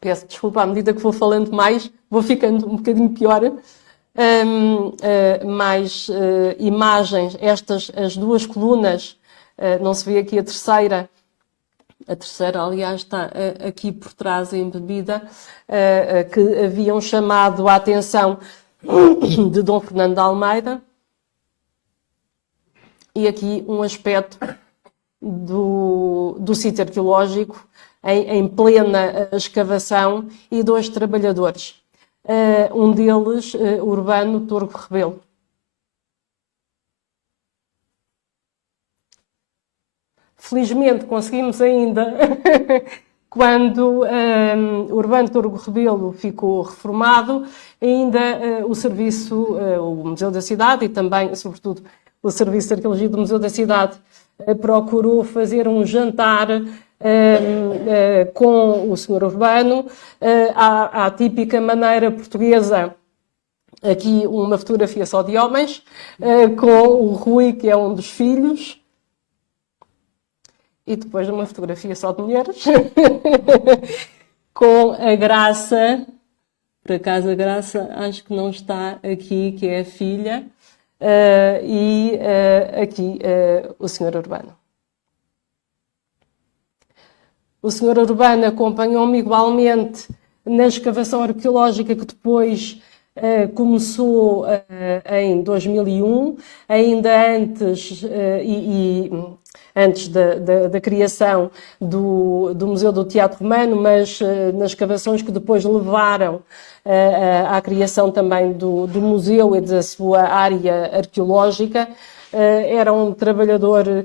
Peço desculpa, à medida que vou falando mais, vou ficando um bocadinho pior. Mais imagens, estas, as duas colunas, não se vê aqui a terceira, aliás, está aqui por trás embebida, que haviam chamado a atenção de Dom Fernando de Almeida. E aqui um aspecto do sítio arqueológico em plena escavação e 2 trabalhadores. Um deles, Urbano Torgo Rebelo. Felizmente conseguimos ainda, quando Urbano Torgo Rebelo ficou reformado, ainda o serviço, o Museu da Cidade e também, sobretudo, o Serviço de Arqueologia do Museu da Cidade procurou fazer um jantar com o Sr. Urbano, à típica maneira portuguesa. Aqui uma fotografia só de homens, com o Rui, que é um dos filhos, e depois uma fotografia só de mulheres, com a Graça, por acaso a Graça acho que não está aqui, que é a filha, e aqui o Sr. Urbano. O Sr. Urbano acompanhou-me igualmente na escavação arqueológica que depois começou em 2001, ainda antes antes da criação do Museu do Teatro Romano, mas nas escavações que depois levaram à criação também do museu e da sua área arqueológica. Era um trabalhador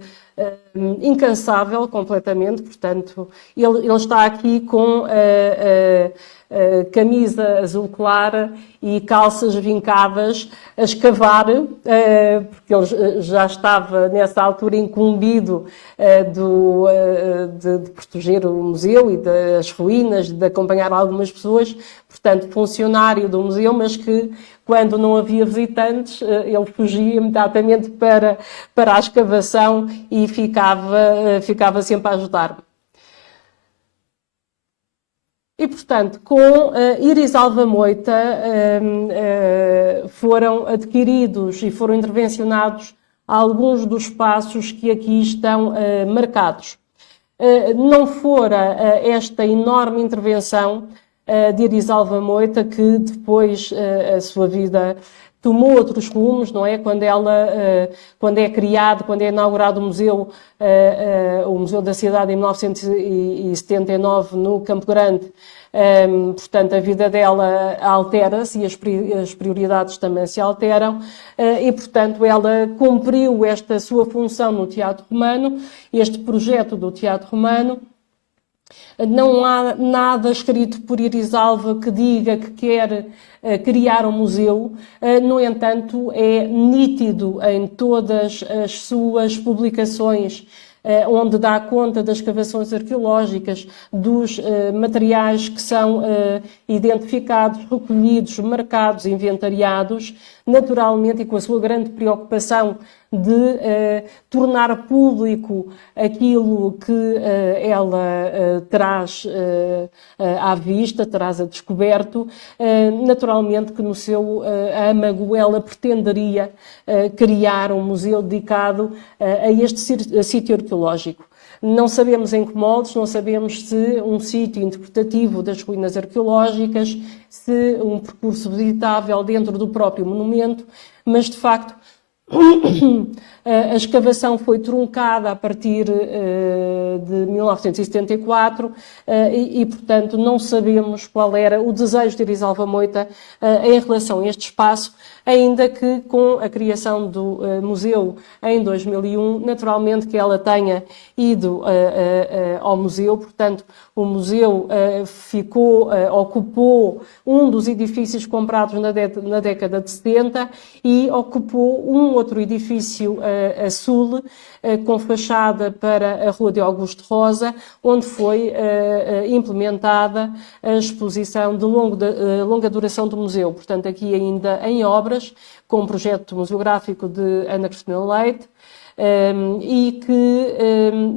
incansável completamente, portanto, ele está aqui com camisa azul clara e calças vincadas a escavar, porque ele já estava nessa altura incumbido de proteger o museu e das ruínas, de acompanhar algumas pessoas, portanto, funcionário do museu, mas que quando não havia visitantes, ele fugia imediatamente para a escavação e ficava sempre a ajudar-me. E, portanto, com Iris Alva Moita foram adquiridos e foram intervencionados alguns dos espaços que aqui estão marcados. Não fora esta enorme intervenção de Iris Alva Moita que depois a sua vida tomou outros rumos, não é? Quando é criado, quando é inaugurado o Museu da Cidade em 1979 no Campo Grande, portanto a vida dela altera-se e as prioridades também se alteram, e portanto ela cumpriu esta sua função no Teatro Romano, este projeto do Teatro Romano. Não há nada escrito por Iris Alva que diga que quer criar um museu. No entanto, é nítido em todas as suas publicações, onde dá conta das escavações arqueológicas, dos materiais que são identificados, recolhidos, marcados, inventariados, naturalmente e com a sua grande preocupação de tornar público aquilo que ela traz à vista, traz a descoberto. Naturalmente que no seu âmago ela pretenderia criar um museu dedicado a este sítio arqueológico. Não sabemos em que moldes, não sabemos se um sítio interpretativo das ruínas arqueológicas, se um percurso visitável dentro do próprio monumento, mas de facto a escavação foi truncada a partir de 1974 e, portanto, não sabemos qual era o desejo de Erisalva Moita em relação a este espaço, ainda que com a criação do museu em 2001, naturalmente que ela tenha ido ao museu, portanto, o museu ocupou um dos edifícios comprados na década de 70 e ocupou um outro edifício a sul, com fachada para a Rua de Augusto Rosa, onde foi implementada a exposição de longa duração do museu. Portanto, aqui ainda em obras, com um projeto museográfico de Ana Cristina Leite, e que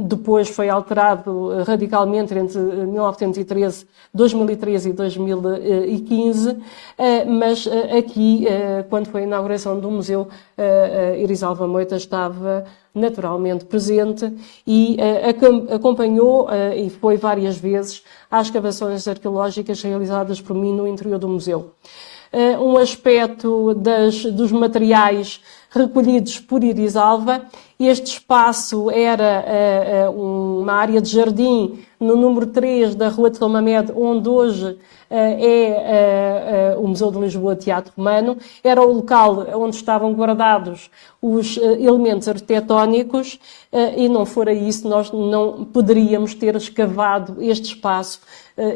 depois foi alterado radicalmente entre 2013 e 2015, mas aqui, quando foi a inauguração do museu, Erisalva Moita estava naturalmente presente e acompanhou e foi várias vezes às escavações arqueológicas realizadas por mim no interior do museu. Um aspecto dos materiais recolhidos por Erisalva. Este espaço era uma área de jardim no número 3 da Rua de Salmamed, onde hoje é o Museu de Lisboa Teatro Romano. Era o local onde estavam guardados os elementos arquitetónicos e não fora isso, nós não poderíamos ter escavado este espaço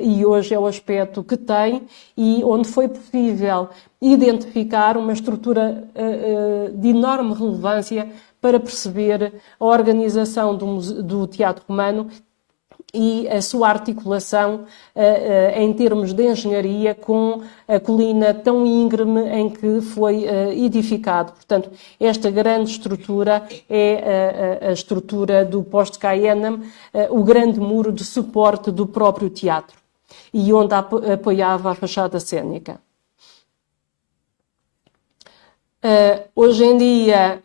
e hoje é o aspecto que tem e onde foi possível identificar uma estrutura de enorme relevância para perceber a organização do Teatro Romano e a sua articulação em termos de engenharia com a colina tão íngreme em que foi edificado. Portanto, esta grande estrutura é a estrutura do Poste Caenham, o grande muro de suporte do próprio teatro e onde apoiava a fachada cênica. Hoje em dia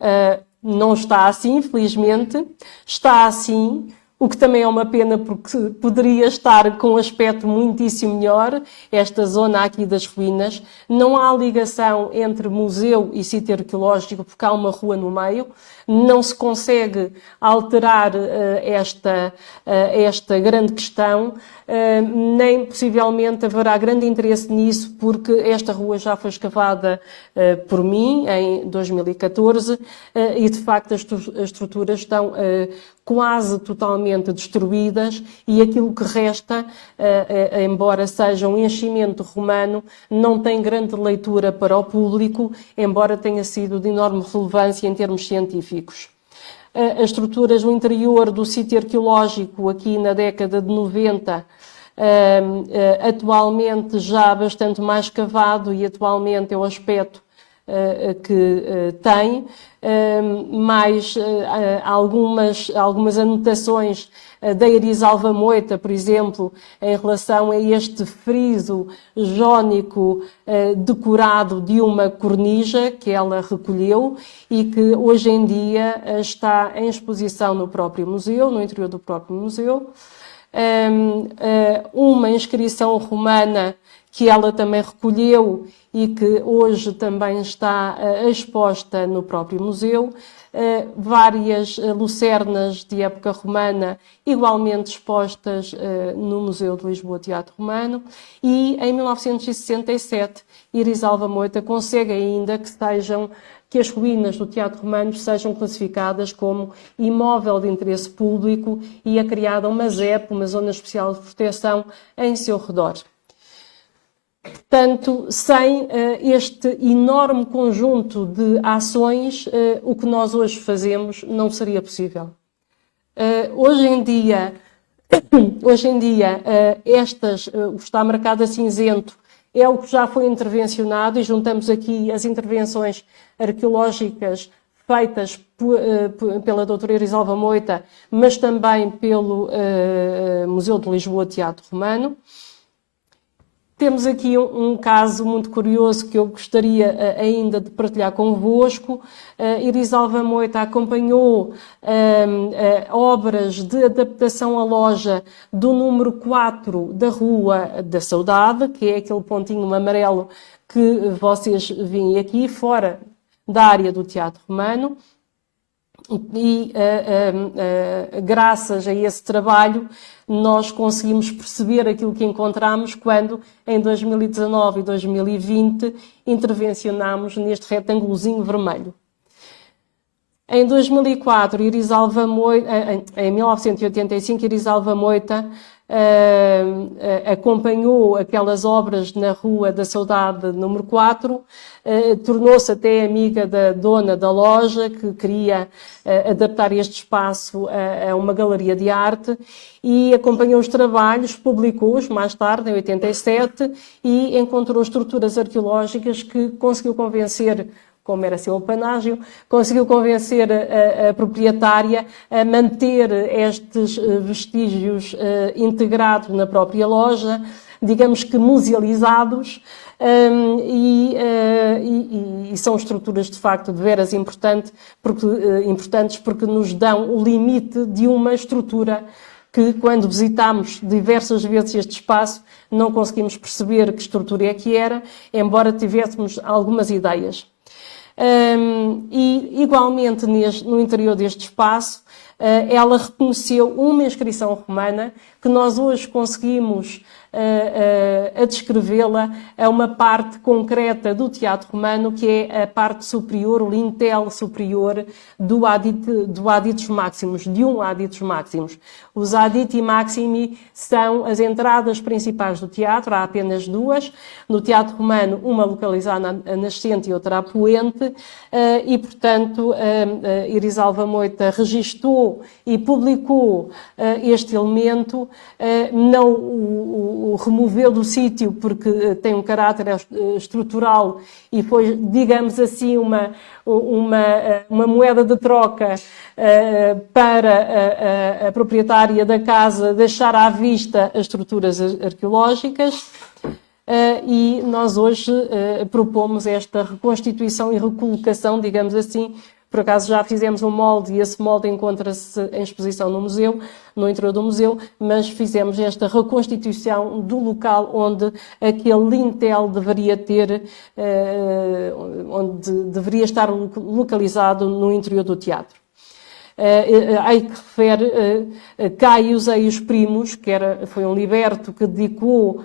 não está assim, felizmente. Está assim, o que também é uma pena porque poderia estar com um aspecto muitíssimo melhor, esta zona aqui das ruínas. Não há ligação entre museu e sítio arqueológico porque há uma rua no meio. Não se consegue alterar esta grande questão, nem possivelmente haverá grande interesse nisso porque esta rua já foi escavada por mim em 2014 e de facto as estruturas estão quase totalmente destruídas e aquilo que resta, embora seja um enchimento romano, não tem grande leitura para o público, embora tenha sido de enorme relevância em termos científicos. As estruturas no interior do sítio arqueológico, aqui na década de 90, atualmente já bastante mais cavado e atualmente é o aspecto que tem, mais algumas anotações da Erisalva Moita, por exemplo, em relação a este friso jónico decorado de uma cornija que ela recolheu e que hoje em dia está em exposição no próprio museu, no interior do próprio museu. Uma inscrição romana que ela também recolheu e que hoje também está exposta no próprio museu, várias lucernas de época romana igualmente expostas no Museu de Lisboa Teatro Romano e em 1967 Erisalva Moita consegue ainda que as ruínas do Teatro Romano sejam classificadas como imóvel de interesse público e é criada uma ZEP, uma Zona Especial de Proteção, em seu redor. Portanto, sem este enorme conjunto de ações, o que nós hoje fazemos não seria possível. Hoje em dia, o que está marcado a cinzento é o que já foi intervencionado e juntamos aqui as intervenções arqueológicas feitas pela doutora Erisalva Moita, mas também pelo Museu de Lisboa Teatro Romano. Temos aqui um caso muito curioso que eu gostaria ainda de partilhar convosco. Irisalva Moita acompanhou obras de adaptação à loja do número 4 da Rua da Saudade, que é aquele pontinho amarelo que vocês veem aqui, fora da área do Teatro Romano. E graças a esse trabalho nós conseguimos perceber aquilo que encontramos quando em 2019 e 2020 intervencionámos neste retângulozinho vermelho. Em 2004, em 1985, Irisalva Moita acompanhou aquelas obras na Rua da Saudade número 4, tornou-se até amiga da dona da loja, que queria adaptar este espaço a uma galeria de arte, e acompanhou os trabalhos, publicou-os mais tarde, em 87, e encontrou estruturas arqueológicas que conseguiu convencer, como era seu apanágio, conseguiu convencer a proprietária a manter estes vestígios integrados na própria loja, digamos que musealizados, e são estruturas de facto de veras importantes porque nos dão o limite de uma estrutura que, quando visitamos diversas vezes este espaço, não conseguimos perceber que estrutura é que era, embora tivéssemos algumas ideias. E, igualmente, no interior deste espaço, ela reconheceu uma inscrição romana que nós hoje conseguimos a descrevê-la a uma parte concreta do Teatro Romano, que é a parte superior, o lintel superior do Aditus Maximus, de um Aditus Maximus. Os Aditi Maximi são as entradas principais do teatro, há apenas duas. No Teatro Romano, uma localizada a nascente e outra a poente, e, portanto, Irisalva Moita registou e publicou este elemento, não o removeu do sítio porque tem um caráter estrutural e foi, digamos assim, uma moeda de troca para a proprietária da casa deixar à vista as estruturas arqueológicas. E nós hoje propomos esta reconstituição e recolocação, digamos assim. Por acaso já fizemos um molde e esse molde encontra-se em exposição no museu, no interior do museu, mas fizemos esta reconstituição do local onde aquele lintel deveria onde deveria estar localizado no interior do teatro. Aí que refere Caius Eius Primus, foi um liberto que dedicou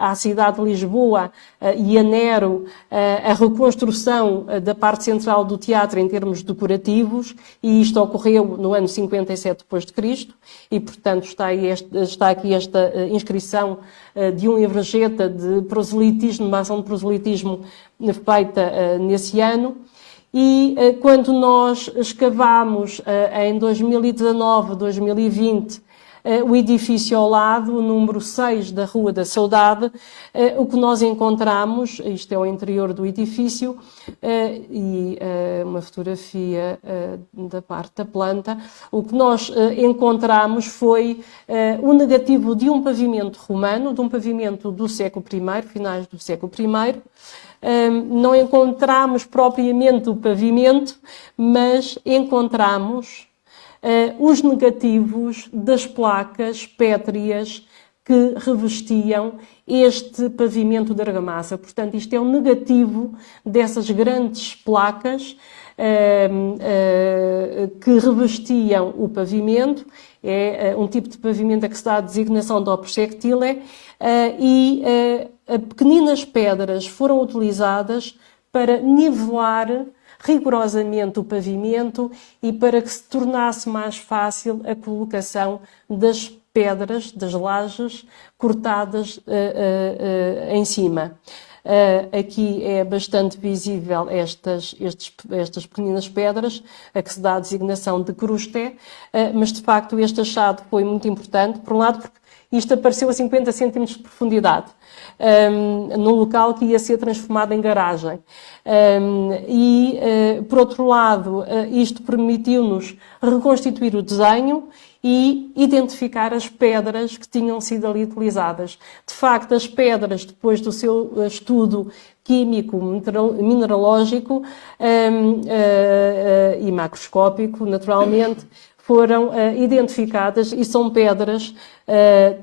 à cidade de Lisboa e a Nero a reconstrução da parte central do teatro em termos decorativos, e isto ocorreu no ano 57 d.C. e, portanto, está aqui esta inscrição de um Evergeta de proselitismo, uma ação de proselitismo feita nesse ano. E quando nós escavámos em 2019, 2020, o edifício ao lado, o número 6 da Rua da Saudade, o que nós encontramos, isto é o interior do edifício, e uma fotografia da parte da planta, o que nós encontramos foi o negativo de um pavimento romano, de um pavimento do século I, finais do século I. Não encontramos propriamente o pavimento, mas encontramos os negativos das placas pétreas que revestiam este pavimento de argamassa. Portanto, isto é um negativo dessas grandes placas que revestiam o pavimento. É um tipo de pavimento a que se dá a designação de opus sectile, e pequeninas pedras foram utilizadas para nivelar rigorosamente o pavimento e para que se tornasse mais fácil a colocação das pedras, das lajes cortadas em cima. Aqui é bastante visível estas pequeninas pedras, a que se dá a designação de crusté, mas de facto este achado foi muito importante, por um lado porque isto apareceu a 50 cm de profundidade. no local que ia ser transformado em garagem. Por outro lado, isto permitiu-nos reconstituir o desenho e identificar as pedras que tinham sido ali utilizadas. De facto, as pedras, depois do seu estudo químico, mineralógico e macroscópico, naturalmente, foram identificadas e são pedras,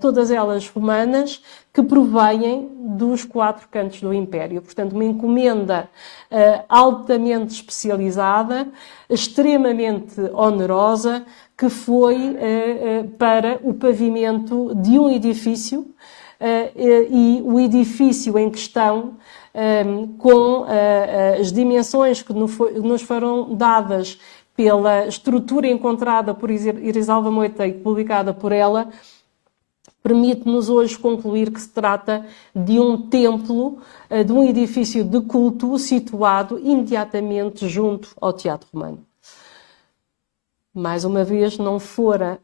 todas elas romanas, que provêm dos 4 cantos do Império. Portanto, uma encomenda altamente especializada, extremamente onerosa, que foi para o pavimento de um edifício, e o edifício em questão, com as dimensões que nos foram dadas pela estrutura encontrada por Irisalva Moita e publicada por ela, permite-nos hoje concluir que se trata de um templo, de um edifício de culto situado imediatamente junto ao Teatro Romano. Mais uma vez, não fora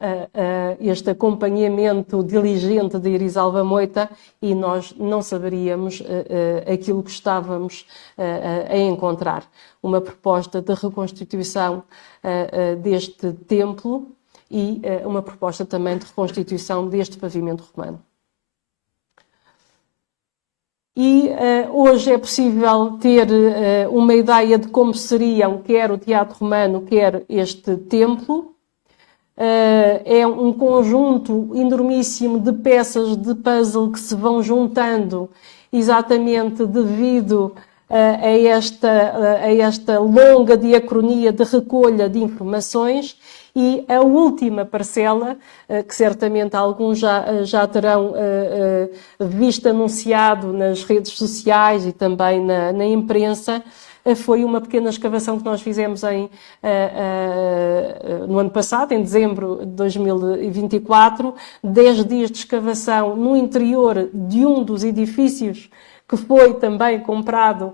este acompanhamento diligente de Irisalva Moita e nós não saberíamos aquilo que estávamos a encontrar. Uma proposta de reconstituição deste templo e uma proposta também de reconstituição deste pavimento romano. E hoje é possível ter uma ideia de como seriam quer o Teatro Romano, quer este templo. É um conjunto enormíssimo de peças de puzzle que se vão juntando exatamente devido a esta longa diacronia de recolha de informações. E a última parcela, que certamente alguns já terão visto anunciado nas redes sociais e também na imprensa, foi uma pequena escavação que nós fizemos no ano passado, em dezembro de 2024, 10 dias de escavação no interior de um dos edifícios que foi também comprado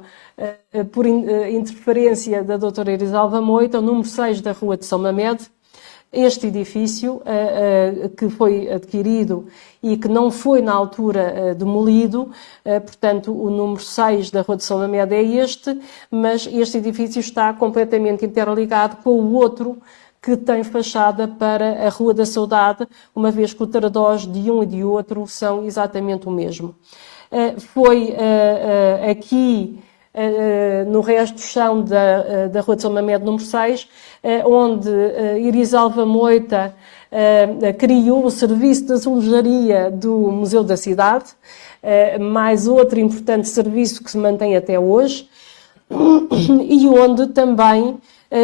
por interferência da doutora Irisalva Moita, o número 6 da Rua de São Mamede. Este edifício, que foi adquirido e que não foi na altura demolido, portanto o número 6 da Rua de São Mamede é este, mas este edifício está completamente interligado com o outro que tem fachada para a Rua da Saudade, uma vez que o Tardós de um e de outro são exatamente o mesmo. Foi aqui, no resto do chão da Rua de São Mamede, número 6, onde Irisalva Moita criou o serviço de azulejaria do Museu da Cidade, mais outro importante serviço que se mantém até hoje, e onde também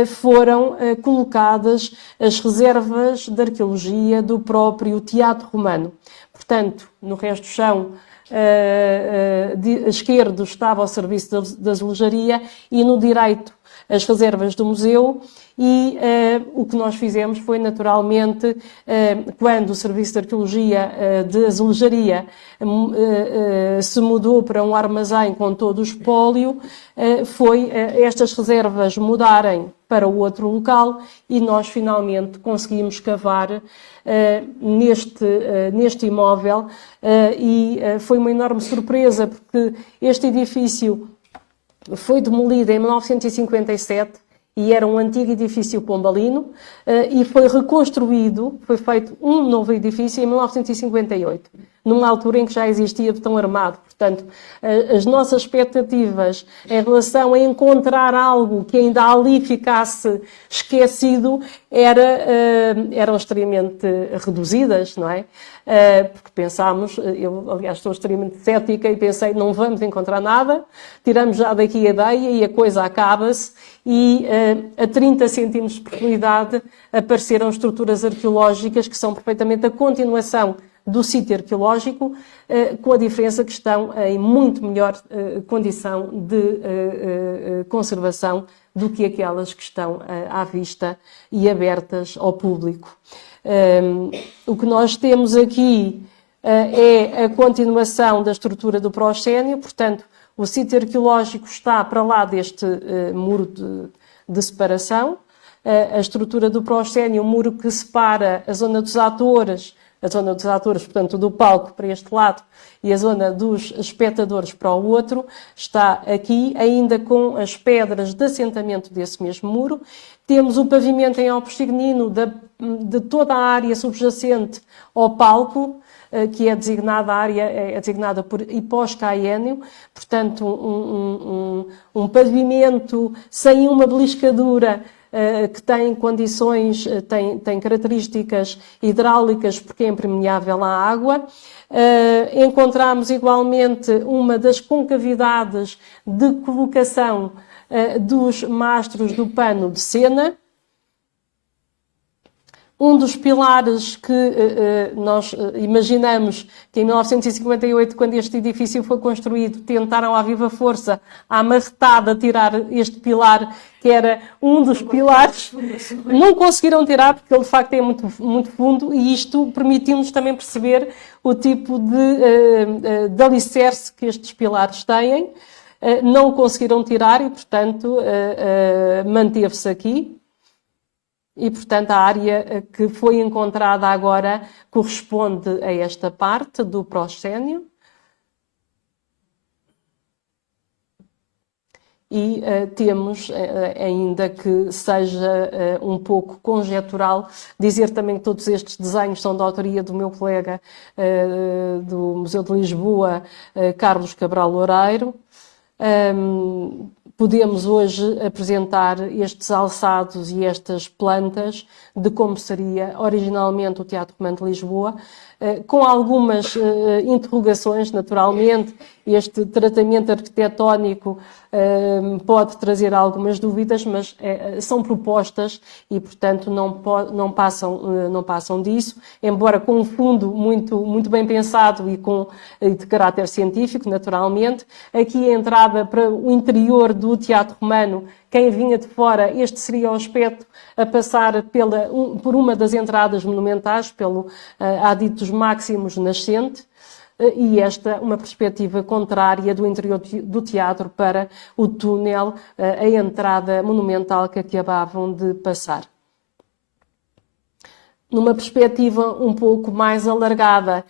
foram colocadas as reservas de arqueologia do próprio Teatro Romano. Portanto, no resto do chão esquerdo estava o serviço de azulejaria e no direito as reservas do museu. E o que nós fizemos foi, naturalmente, quando o Serviço de Arqueologia de Azulejaria se mudou para um armazém com todo o espólio, foi estas reservas mudarem para o outro local e nós finalmente conseguimos cavar neste imóvel e foi uma enorme surpresa porque este edifício foi demolido em 1957 e era um antigo edifício pombalino, e foi reconstruído, foi feito um novo edifício em 1958, numa altura em que já existia betão armado. Portanto, as nossas expectativas em relação a encontrar algo que ainda ali ficasse esquecido eram extremamente reduzidas, não é? Porque pensámos, eu aliás estou extremamente cética e pensei, não vamos encontrar nada, tiramos já daqui a ideia e a coisa acaba-se, e a 30 centímetros de profundidade apareceram estruturas arqueológicas que são perfeitamente a continuação do sítio arqueológico, com a diferença que estão em muito melhor condição de conservação do que aquelas que estão à vista e abertas ao público. O que nós temos aqui é a continuação da estrutura do proscénio, portanto, o sítio arqueológico está para lá deste muro de separação. A estrutura do proscénio, o muro que separa a zona dos atores a zona dos atores, portanto, do palco para este lado e a zona dos espectadores para o outro, está aqui, ainda com as pedras de assentamento desse mesmo muro. Temos o pavimento em alpes-signino de toda a área subjacente ao palco, que é designada por hipós-caiênio, portanto, um pavimento sem uma beliscadura, que tem condições, tem características hidráulicas porque é impermeável à água. Encontramos igualmente uma das concavidades de colocação dos mastros do pano de cena. Um dos pilares que nós imaginamos que em 1958, quando este edifício foi construído, tentaram à viva força, à marretada, tirar este pilar, que era um dos pilares. Não conseguiram tirar, porque ele de facto é muito, muito fundo, e isto permitiu-nos também perceber o tipo de alicerce que estes pilares têm. Não conseguiram tirar e, portanto, manteve-se aqui. E, portanto, a área que foi encontrada agora corresponde a esta parte do proscénio. E temos, ainda que seja um pouco conjectural, dizer também que todos estes desenhos são da autoria do meu colega do Museu de Lisboa, Carlos Cabral Loureiro. Podemos hoje apresentar estes alçados e estas plantas de como seria originalmente o Teatro Romano de Lisboa, com algumas interrogações, naturalmente. Este tratamento arquitetónico pode trazer algumas dúvidas, mas são propostas e, portanto, não passam disso, embora com um fundo muito, muito bem pensado e de caráter científico, naturalmente. Aqui a entrada para o interior do Teatro Romano, quem vinha de fora, este seria o aspecto a passar por uma das entradas monumentais, pelo Aditos Máximos nascente, e esta uma perspectiva contrária do interior do teatro para o túnel, a entrada monumental que acabavam de passar. Numa perspectiva um pouco mais alargada,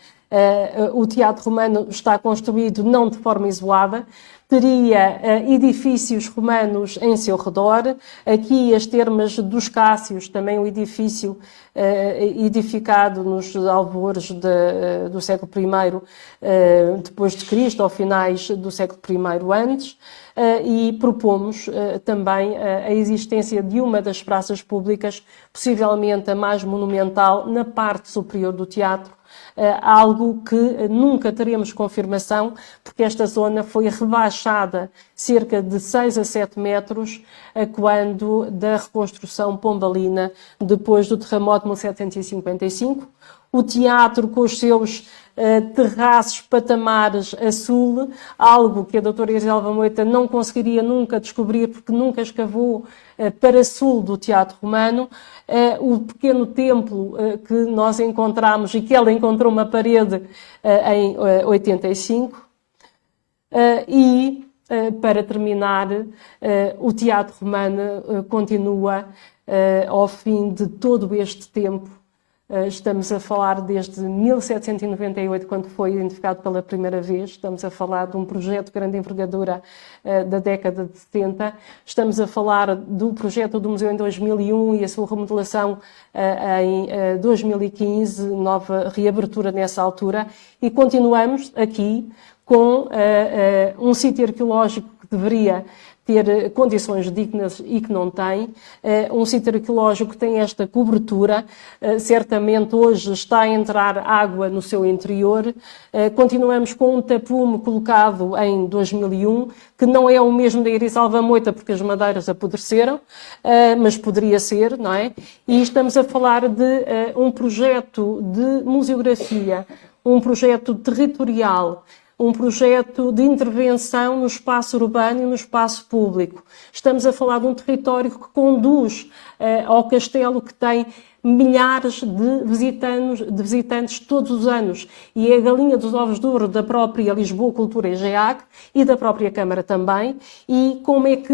o Teatro Romano está construído não de forma isolada, teria edifícios romanos em seu redor. Aqui as termas dos Cássios, também o edifício edificado nos alvores do século I depois de Cristo, ao finais do século I antes, e propomos também a existência de uma das praças públicas, possivelmente a mais monumental, na parte superior do teatro, algo que nunca teremos confirmação, porque esta zona foi rebaixada cerca de 6 a 7 metros quando da reconstrução pombalina, depois do terremoto de 1755. O teatro, com os seus terraços, patamares a sul, algo que a doutora Iriselva Moita não conseguiria nunca descobrir, porque nunca escavou para sul do Teatro Romano. O pequeno templo que nós encontramos e que ela encontrou uma parede em 85. Para terminar, o Teatro Romano continua ao fim de todo este tempo. Estamos a falar desde 1798, quando foi identificado pela primeira vez. Estamos a falar de um projeto de grande envergadura da década de 70. Estamos a falar do projeto do museu em 2001 e a sua remodelação em 2015, nova reabertura nessa altura. E continuamos aqui com um sítio arqueológico que deveria ter condições dignas e que não tem. Um sítio arqueológico que tem esta cobertura, certamente hoje está a entrar água no seu interior. Continuamos com um tapume colocado em 2001, que não é o mesmo da Iriselva Moita, porque as madeiras apodreceram, mas poderia ser, não é? E estamos a falar de um projeto de museografia, um projeto territorial, um projeto de intervenção no espaço urbano e no espaço público. Estamos a falar de um território que conduz ao castelo, que tem milhares de visitantes todos os anos. E é a galinha dos ovos de ouro da própria Lisboa Cultura EGEAC e da própria Câmara também. E como é que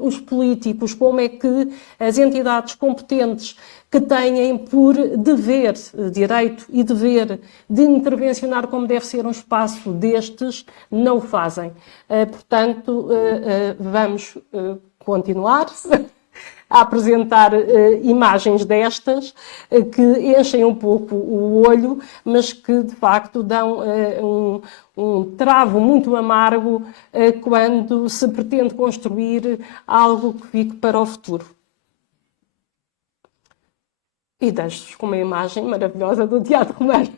os políticos, como é que as entidades competentes que têm por dever, direito e dever de intervencionar como deve ser um espaço destes, não o fazem. Portanto, vamos continuar a apresentar imagens destas que enchem um pouco o olho, mas que de facto dão um travo muito amargo quando se pretende construir algo que fique para o futuro. E deixo-vos com uma imagem maravilhosa do Teatro Romano.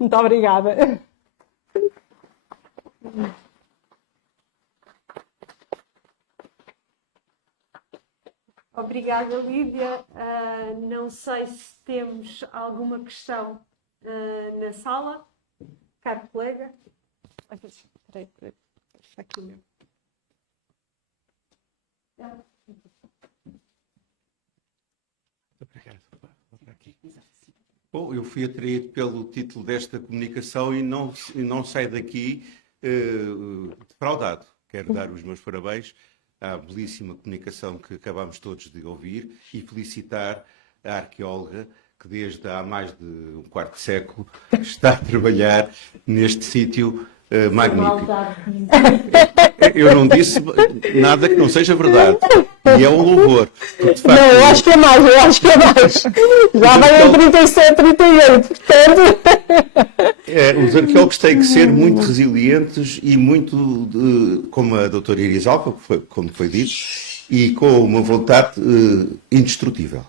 Muito obrigada. Obrigada, Lídia. Não sei se temos alguma questão na sala. Caro colega. Espera aí. Está aqui mesmo. Obrigado. Bom, eu fui atraído pelo título desta comunicação e não saio daqui defraudado. Quero dar os meus parabéns à belíssima comunicação que acabámos todos de ouvir e felicitar a arqueóloga que desde há mais de um quarto de século está a trabalhar neste sítio magnífico. Eu não disse nada que não seja verdade. E é um louvor. Porque, de facto, não, eu acho que é mais. Já vai em 37, 38, portanto... Os arqueólogos têm que ser muito resilientes e muito, como a doutora Iris Alfa, como foi dito, e com uma vontade indestrutível.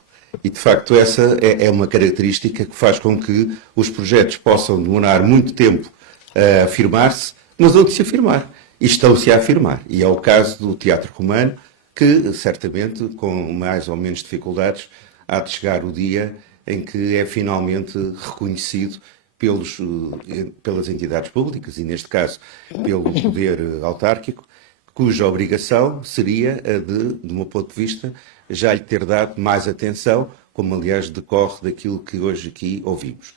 E, de facto, essa é uma característica que faz com que os projetos possam demorar muito tempo a afirmar-se, mas onde se afirmar. E estão-se a afirmar. E é o caso do Teatro Romano, que, certamente, com mais ou menos dificuldades, há de chegar o dia em que é finalmente reconhecido pelas entidades públicas, e neste caso pelo poder autárquico, cuja obrigação seria a de meu ponto de vista, já lhe ter dado mais atenção, como aliás decorre daquilo que hoje aqui ouvimos.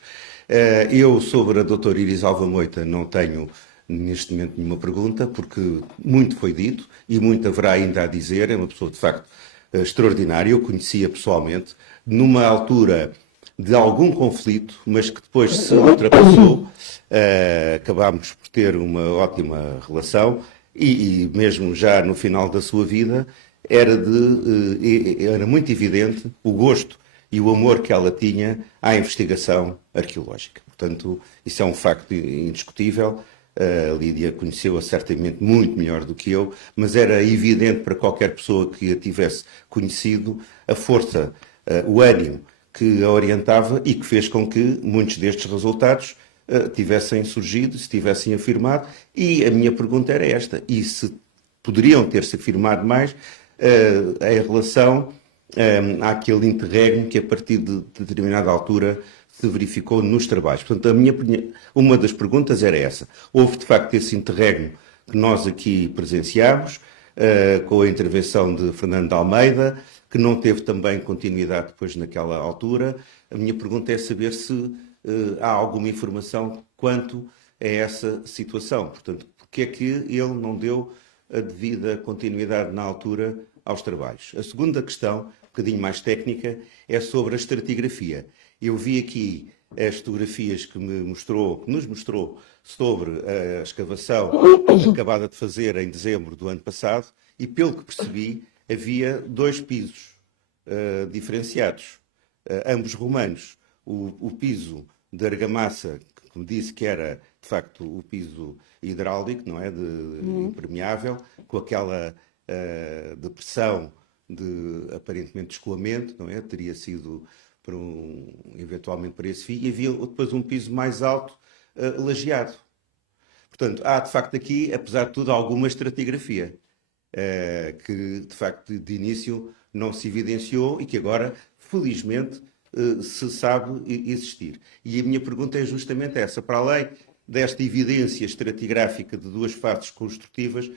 Eu, sobre a doutora Iris Alva Moita, não tenho neste momento nenhuma pergunta, porque muito foi dito e muito haverá ainda a dizer. É uma pessoa, de facto, extraordinária. Eu conhecia pessoalmente, numa altura de algum conflito, mas que depois se ultrapassou. Acabámos por ter uma ótima relação e mesmo já no final da sua vida era muito evidente o gosto e o amor que ela tinha à investigação arqueológica. Portanto, isso é um facto indiscutível. A Lídia conheceu-a certamente muito melhor do que eu, mas era evidente para qualquer pessoa que a tivesse conhecido a força, o ânimo que a orientava e que fez com que muitos destes resultados tivessem surgido, se tivessem afirmado. E a minha pergunta era esta: e se poderiam ter-se afirmado mais em relação àquele interregno que a partir de determinada altura se verificou nos trabalhos. Portanto, uma das perguntas era essa. Houve, de facto, esse interregno que nós aqui presenciámos, com a intervenção de Fernando de Almeida, que não teve também continuidade depois naquela altura. A minha pergunta é saber se há alguma informação quanto a essa situação. Portanto, porque é que ele não deu a devida continuidade na altura aos trabalhos? A segunda questão, um bocadinho mais técnica, é sobre a estratigrafia. Eu vi aqui as fotografias que nos mostrou sobre a escavação acabada de fazer em dezembro do ano passado e, pelo que percebi, havia dois pisos diferenciados, ambos romanos. O piso de argamassa, que me disse que era, de facto, o piso hidráulico, não é? Impermeável, com aquela depressão de, aparentemente, escoamento, não é? Teria sido eventualmente para esse fim, e havia depois um piso mais alto, lajeado. Portanto, há de facto aqui, apesar de tudo, alguma estratigrafia, que de facto de início não se evidenciou e que agora, felizmente, se sabe existir. E a minha pergunta é justamente essa: para além desta evidência estratigráfica de duas faces construtivas,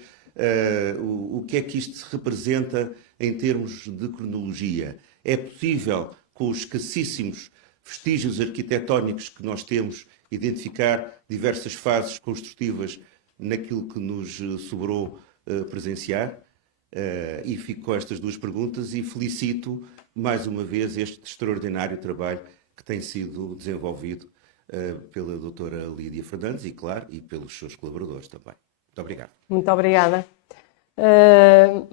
o que é que isto se representa em termos de cronologia? É possível, com os escassíssimos vestígios arquitetónicos que nós temos, identificar diversas fases construtivas naquilo que nos sobrou presenciar. E fico com estas duas perguntas e felicito mais uma vez este extraordinário trabalho que tem sido desenvolvido pela doutora Lídia Fernandes e, claro, e pelos seus colaboradores também. Muito obrigado. Muito obrigada.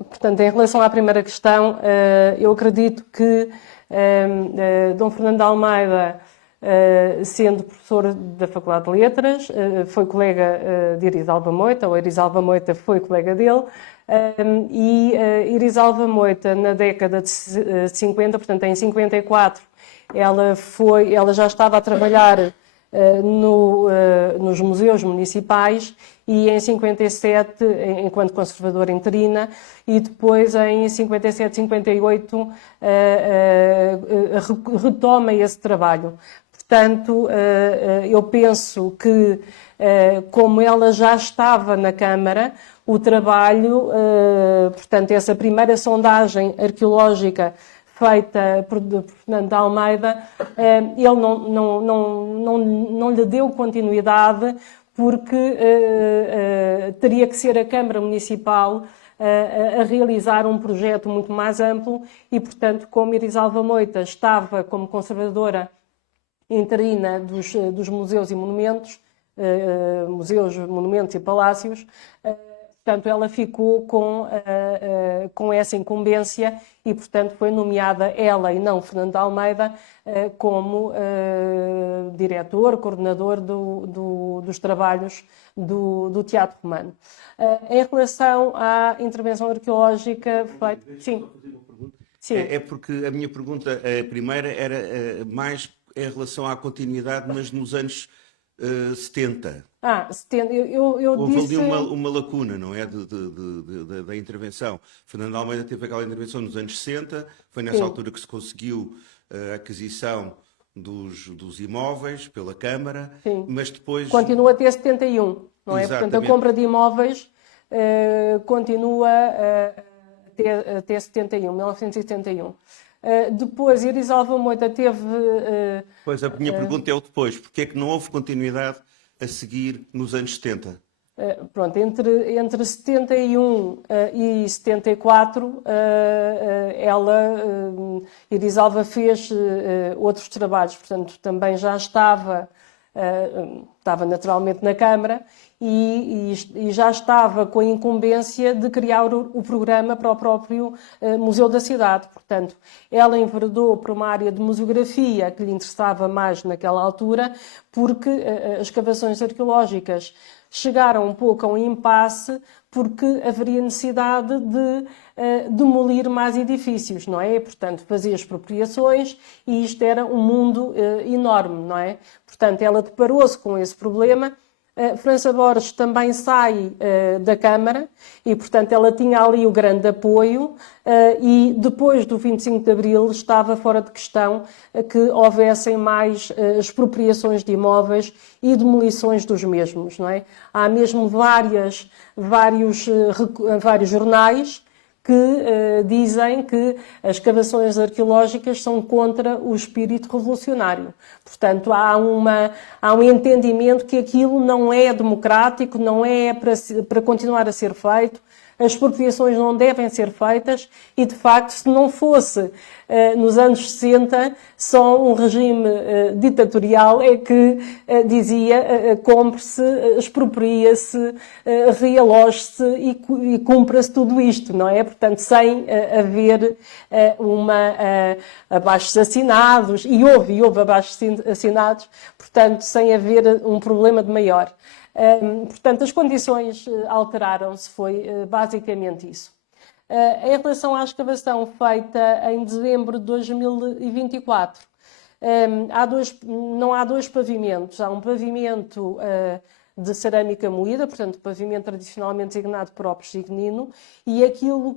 Portanto, em relação à primeira questão, eu acredito que Dom Fernando de Almeida, sendo professor da Faculdade de Letras, foi colega de Erisalva Moita, ou Erisalva Moita foi colega dele, e Erisalva Moita, na década de 50, portanto em 54, ela já estava a trabalhar nos museus municipais e em 57 enquanto conservadora interina e depois em 57, 58 retoma esse trabalho. Portanto, eu penso que como ela já estava na Câmara, o trabalho, portanto, essa primeira sondagem arqueológica feita por Fernando de Almeida, ele não lhe deu continuidade porque teria que ser a Câmara Municipal a realizar um projeto muito mais amplo e, portanto, como Erisalva Moita estava como conservadora interina dos museus e monumentos, monumentos e palácios, portanto, ela ficou com essa incumbência e, portanto, foi nomeada ela e não Fernando de Almeida como diretor, coordenador dos trabalhos do Teatro Romano. Em relação à intervenção arqueológica feita... Sim. Sim. É porque a minha pergunta, a primeira, era mais em relação à continuidade, mas nos anos 70. 70. Houve disse... ali uma lacuna, não é? Da intervenção. Fernando Almeida teve aquela intervenção nos anos 60, foi nessa altura que se conseguiu a aquisição dos imóveis pela Câmara, Sim. Mas depois... Continua até 71, não é? Exatamente. Portanto, a compra de imóveis continua até 71, 1971. Depois, Erisalva Moita teve... Pois, a minha pergunta é o depois. Porque é que não houve continuidade a seguir nos anos 70? Pronto, entre 71 e 74, Erisalva fez outros trabalhos, portanto, também já estava naturalmente na Câmara e já estava com a incumbência de criar o programa para o próprio Museu da Cidade. Portanto, ela enveredou para uma área de museografia que lhe interessava mais naquela altura, porque as escavações arqueológicas chegaram um pouco a um impasse porque haveria necessidade de demolir mais edifícios, não é? Portanto, fazia expropriações e isto era um mundo enorme, não é? Portanto, ela deparou-se com esse problema. França Borges também sai da Câmara e, portanto, ela tinha ali o grande apoio e depois do 25 de Abril estava fora de questão que houvessem mais expropriações de imóveis e demolições dos mesmos, não é? Há mesmo vários jornais que dizem que as escavações arqueológicas são contra o espírito revolucionário. Portanto, há um entendimento que aquilo não é democrático, não é para continuar a ser feito, as expropriações não devem ser feitas e, de facto, se não fosse nos anos 60 só um regime ditatorial é que dizia compre-se, expropria-se, realoje-se e cumpra-se tudo isto, não é? Portanto, sem haver abaixos assinados, e houve abaixos assinados, portanto, sem haver um problema de maior. Portanto, as condições alteraram-se, foi basicamente isso. Em relação à escavação feita em dezembro de 2024, não há dois pavimentos. Há um pavimento de cerâmica moída, portanto, pavimento tradicionalmente designado próprio signino, e aquilo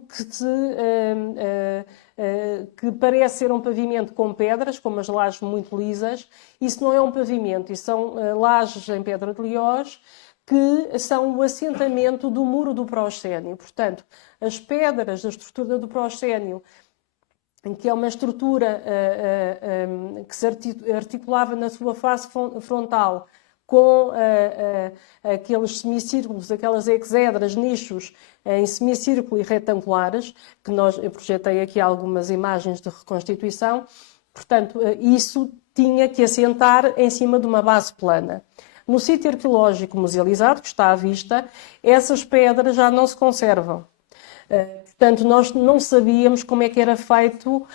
que parece ser um pavimento com pedras, como as lajes muito lisas, isso não é um pavimento, isso são lajes em pedra de Liós, que são o assentamento do muro do proscénio. Portanto, as pedras da estrutura do proscénio que é uma estrutura que se articulava na sua face frontal com aqueles semicírculos, aquelas hexedras, nichos em semicírculo e retangulares, que eu projetei aqui algumas imagens de reconstituição. Portanto, isso tinha que assentar em cima de uma base plana. No sítio arqueológico musealizado, que está à vista, essas pedras já não se conservam. Portanto, nós não sabíamos como é que era feito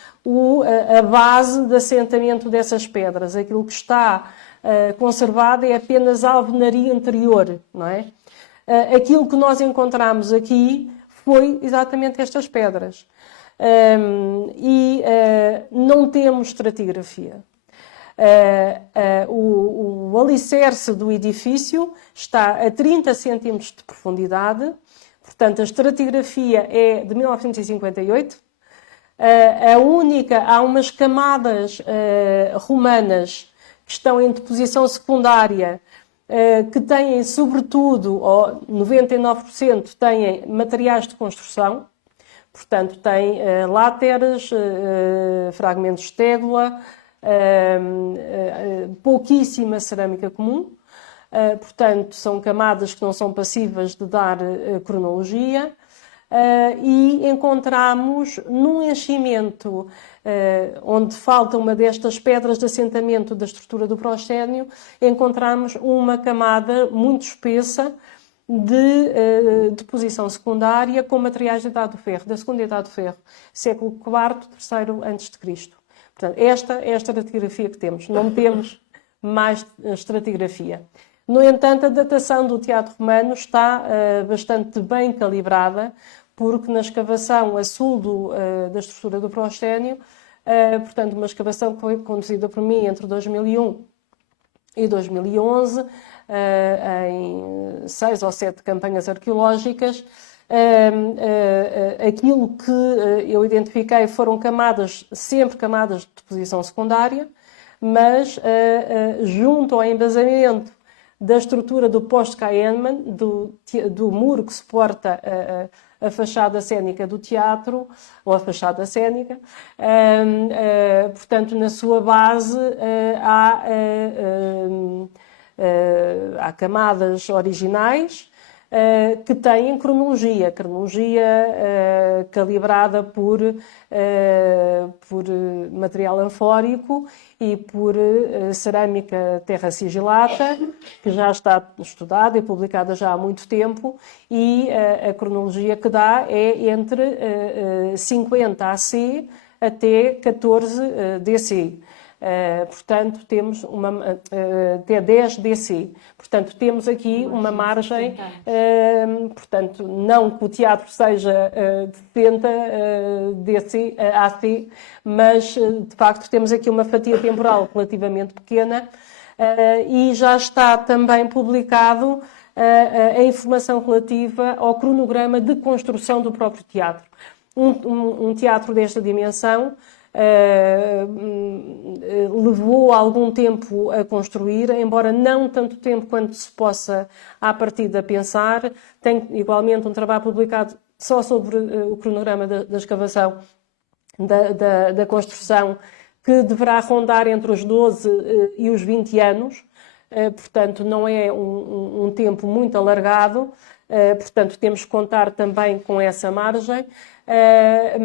a base de assentamento dessas pedras. Aquilo que está conservado é apenas a alvenaria anterior, não é? Aquilo que nós encontramos aqui foi exatamente estas pedras. Não temos estratigrafia. O alicerce do edifício está a 30 centímetros de profundidade. Portanto, a estratigrafia é de 1958. Há umas camadas romanas que estão em deposição secundária, que têm, sobretudo, 99% têm materiais de construção. Portanto, têm láteres, fragmentos de tégula, pouquíssima cerâmica comum. Portanto, são camadas que não são passíveis de dar cronologia. E encontramos num enchimento onde falta uma destas pedras de assentamento da estrutura do proscénio, encontramos uma camada muito espessa de deposição secundária com materiais da Idade do Ferro, da Segunda Idade do Ferro, século IV, III a.C. Portanto, esta é a estratigrafia que temos, não temos mais estratigrafia. No entanto, a datação do teatro romano está bastante bem calibrada, porque na escavação a sul da estrutura do proscénio, portanto, uma escavação que foi conduzida por mim entre 2001 e 2011, em 6 ou 7 campanhas arqueológicas, aquilo que eu identifiquei foram sempre camadas de deposição secundária, mas junto ao embasamento da estrutura do post-Kahneman, do muro que suporta a fachada cénica do teatro, ou a fachada cénica. Portanto, na sua base há camadas originais que têm cronologia calibrada por material anfórico e por cerâmica terra sigilata, que já está estudada e publicada já há muito tempo, e a cronologia que dá é entre 50 AC até 14 DC. Portanto, temos até 10 DC. Portanto, temos aqui uma margem, portanto, não que o teatro seja de 70 DC, AC, mas, de facto, temos aqui uma fatia temporal relativamente pequena e já está também publicado a informação relativa ao cronograma de construção do próprio teatro. Um teatro desta dimensão levou algum tempo a construir, embora não tanto tempo quanto se possa à partida pensar. Tem igualmente um trabalho publicado só sobre o cronograma da escavação da construção, que deverá rondar entre os 12 e os 20 anos, portanto não é um tempo muito alargado, portanto temos que contar também com essa margem.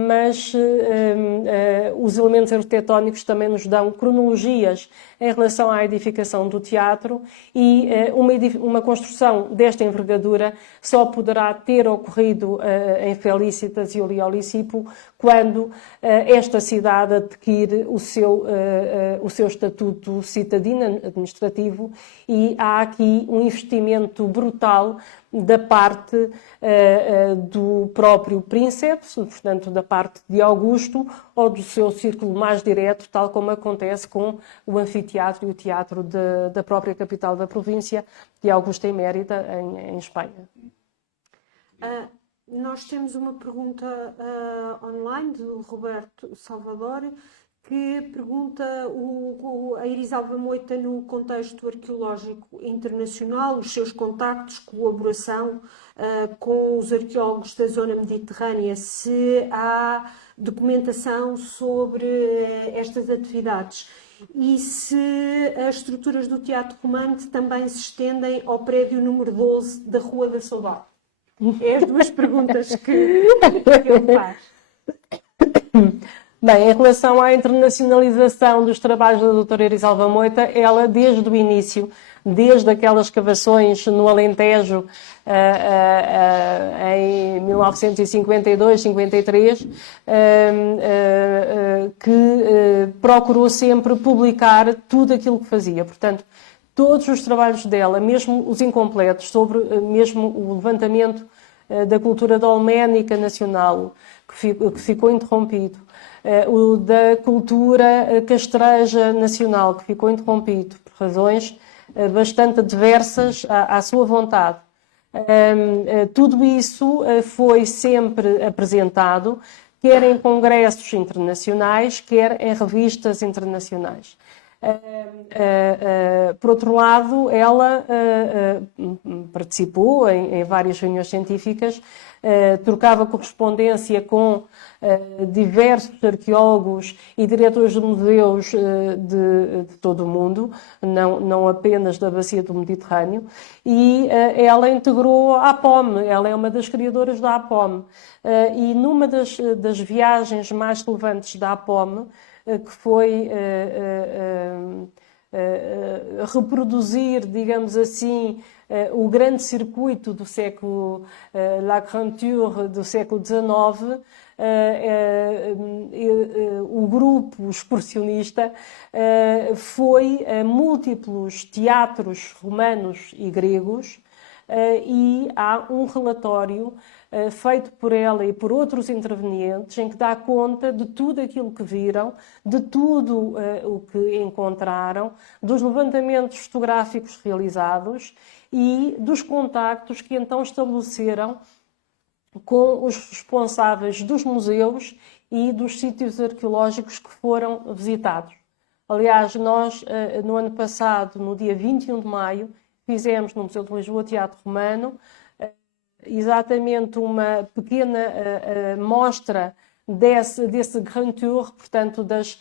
Mas os elementos arquitetónicos também nos dão cronologias em relação à edificação do teatro, e uma construção desta envergadura só poderá ter ocorrido em Felícitas e Oliolicipo quando esta cidade adquire o seu estatuto citadino administrativo, e há aqui um investimento brutal da parte do próprio príncipe, portanto da parte de Augusto, ou do seu círculo mais direto, tal como acontece com o anfiteatro e o teatro da própria capital da província, de Augusta Emérita, em Espanha. Nós temos uma pergunta online do Roberto Salvador, que pergunta a Irisalva Moita no contexto arqueológico internacional, os seus contactos, colaboração com os arqueólogos da zona mediterrânea, se há documentação sobre estas atividades e se as estruturas do Teatro Romano também se estendem ao prédio número 12 da Rua da Saudade. É as duas perguntas que ele faz. Bem, em relação à internacionalização dos trabalhos da doutora Irisalva Moita, ela desde o início, desde aquelas escavações no Alentejo em 1952, 53, que procurou sempre publicar tudo aquilo que fazia. Portanto, todos os trabalhos dela, mesmo os incompletos, sobre mesmo o levantamento da cultura dolménica nacional, que ficou interrompido, o da cultura castreja nacional, que ficou interrompido por razões bastante adversas à sua vontade. Tudo isso foi sempre apresentado, quer em congressos internacionais, quer em revistas internacionais. Por outro lado, ela participou em várias reuniões científicas, trocava correspondência com diversos arqueólogos e diretores de museus de todo o mundo, não apenas da Bacia do Mediterrâneo, e ela integrou a APOM, ela é uma das criadoras da APOM, e numa das viagens mais relevantes da APOM, que foi reproduzir, digamos assim, o grande circuito do século, La Grande Tour do século XIX, o grupo excursionista foi a múltiplos teatros romanos e gregos, e há um relatório feito por ela e por outros intervenientes em que dá conta de tudo aquilo que viram, de tudo o que encontraram, dos levantamentos fotográficos realizados e dos contactos que então estabeleceram com os responsáveis dos museus e dos sítios arqueológicos que foram visitados. Aliás, nós, no ano passado, no dia 21 de maio, fizemos no Museu de Lisboa Teatro Romano exatamente uma pequena mostra desse Grand Tour, portanto, das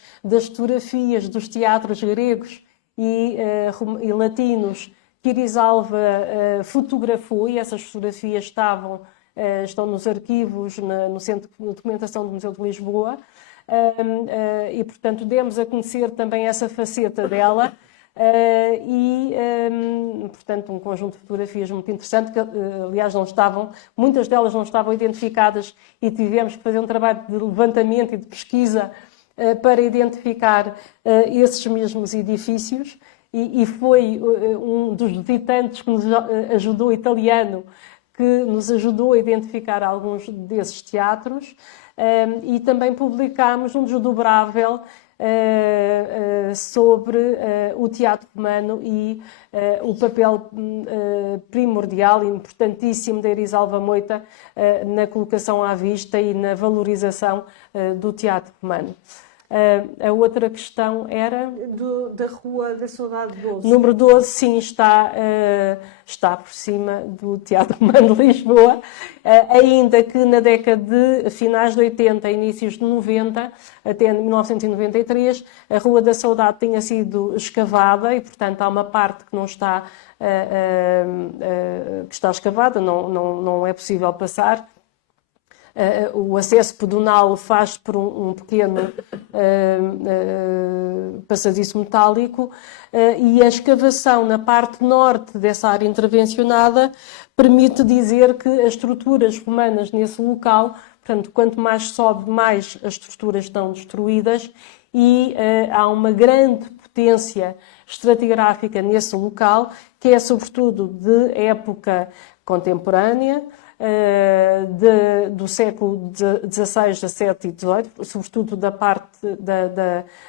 fotografias dos teatros gregos e latinos que Irisalva fotografou, e essas fotografias estão nos arquivos, no Centro de Documentação do Museu de Lisboa, e, portanto, demos a conhecer também essa faceta dela, portanto, um conjunto de fotografias muito interessante, que, aliás, muitas delas não estavam identificadas e tivemos que fazer um trabalho de levantamento e de pesquisa para identificar esses mesmos edifícios, e foi um dos visitantes que nos ajudou, italiano, que nos ajudou a identificar alguns desses teatros, e também publicámos um desdobrável sobre o teatro romano e o papel primordial e importantíssimo da Irisalva Moita na colocação à vista e na valorização do teatro romano. A outra questão era... Da Rua da Saudade 12. Número 12, sim, está por cima do Teatro Romano de Lisboa, ainda que na década de finais de 80, inícios de 90, até 1993, a Rua da Saudade tinha sido escavada e, portanto, há uma parte que não está, que está escavada, não é possível passar. O acesso pedonal faz por um pequeno passadiço metálico, e a escavação na parte norte dessa área intervencionada permite dizer que as estruturas romanas nesse local, portanto, quanto mais sobe, mais as estruturas estão destruídas, e há uma grande potência estratigráfica nesse local, que é sobretudo de época contemporânea, do século XVI, XVII e XVIII, sobretudo da parte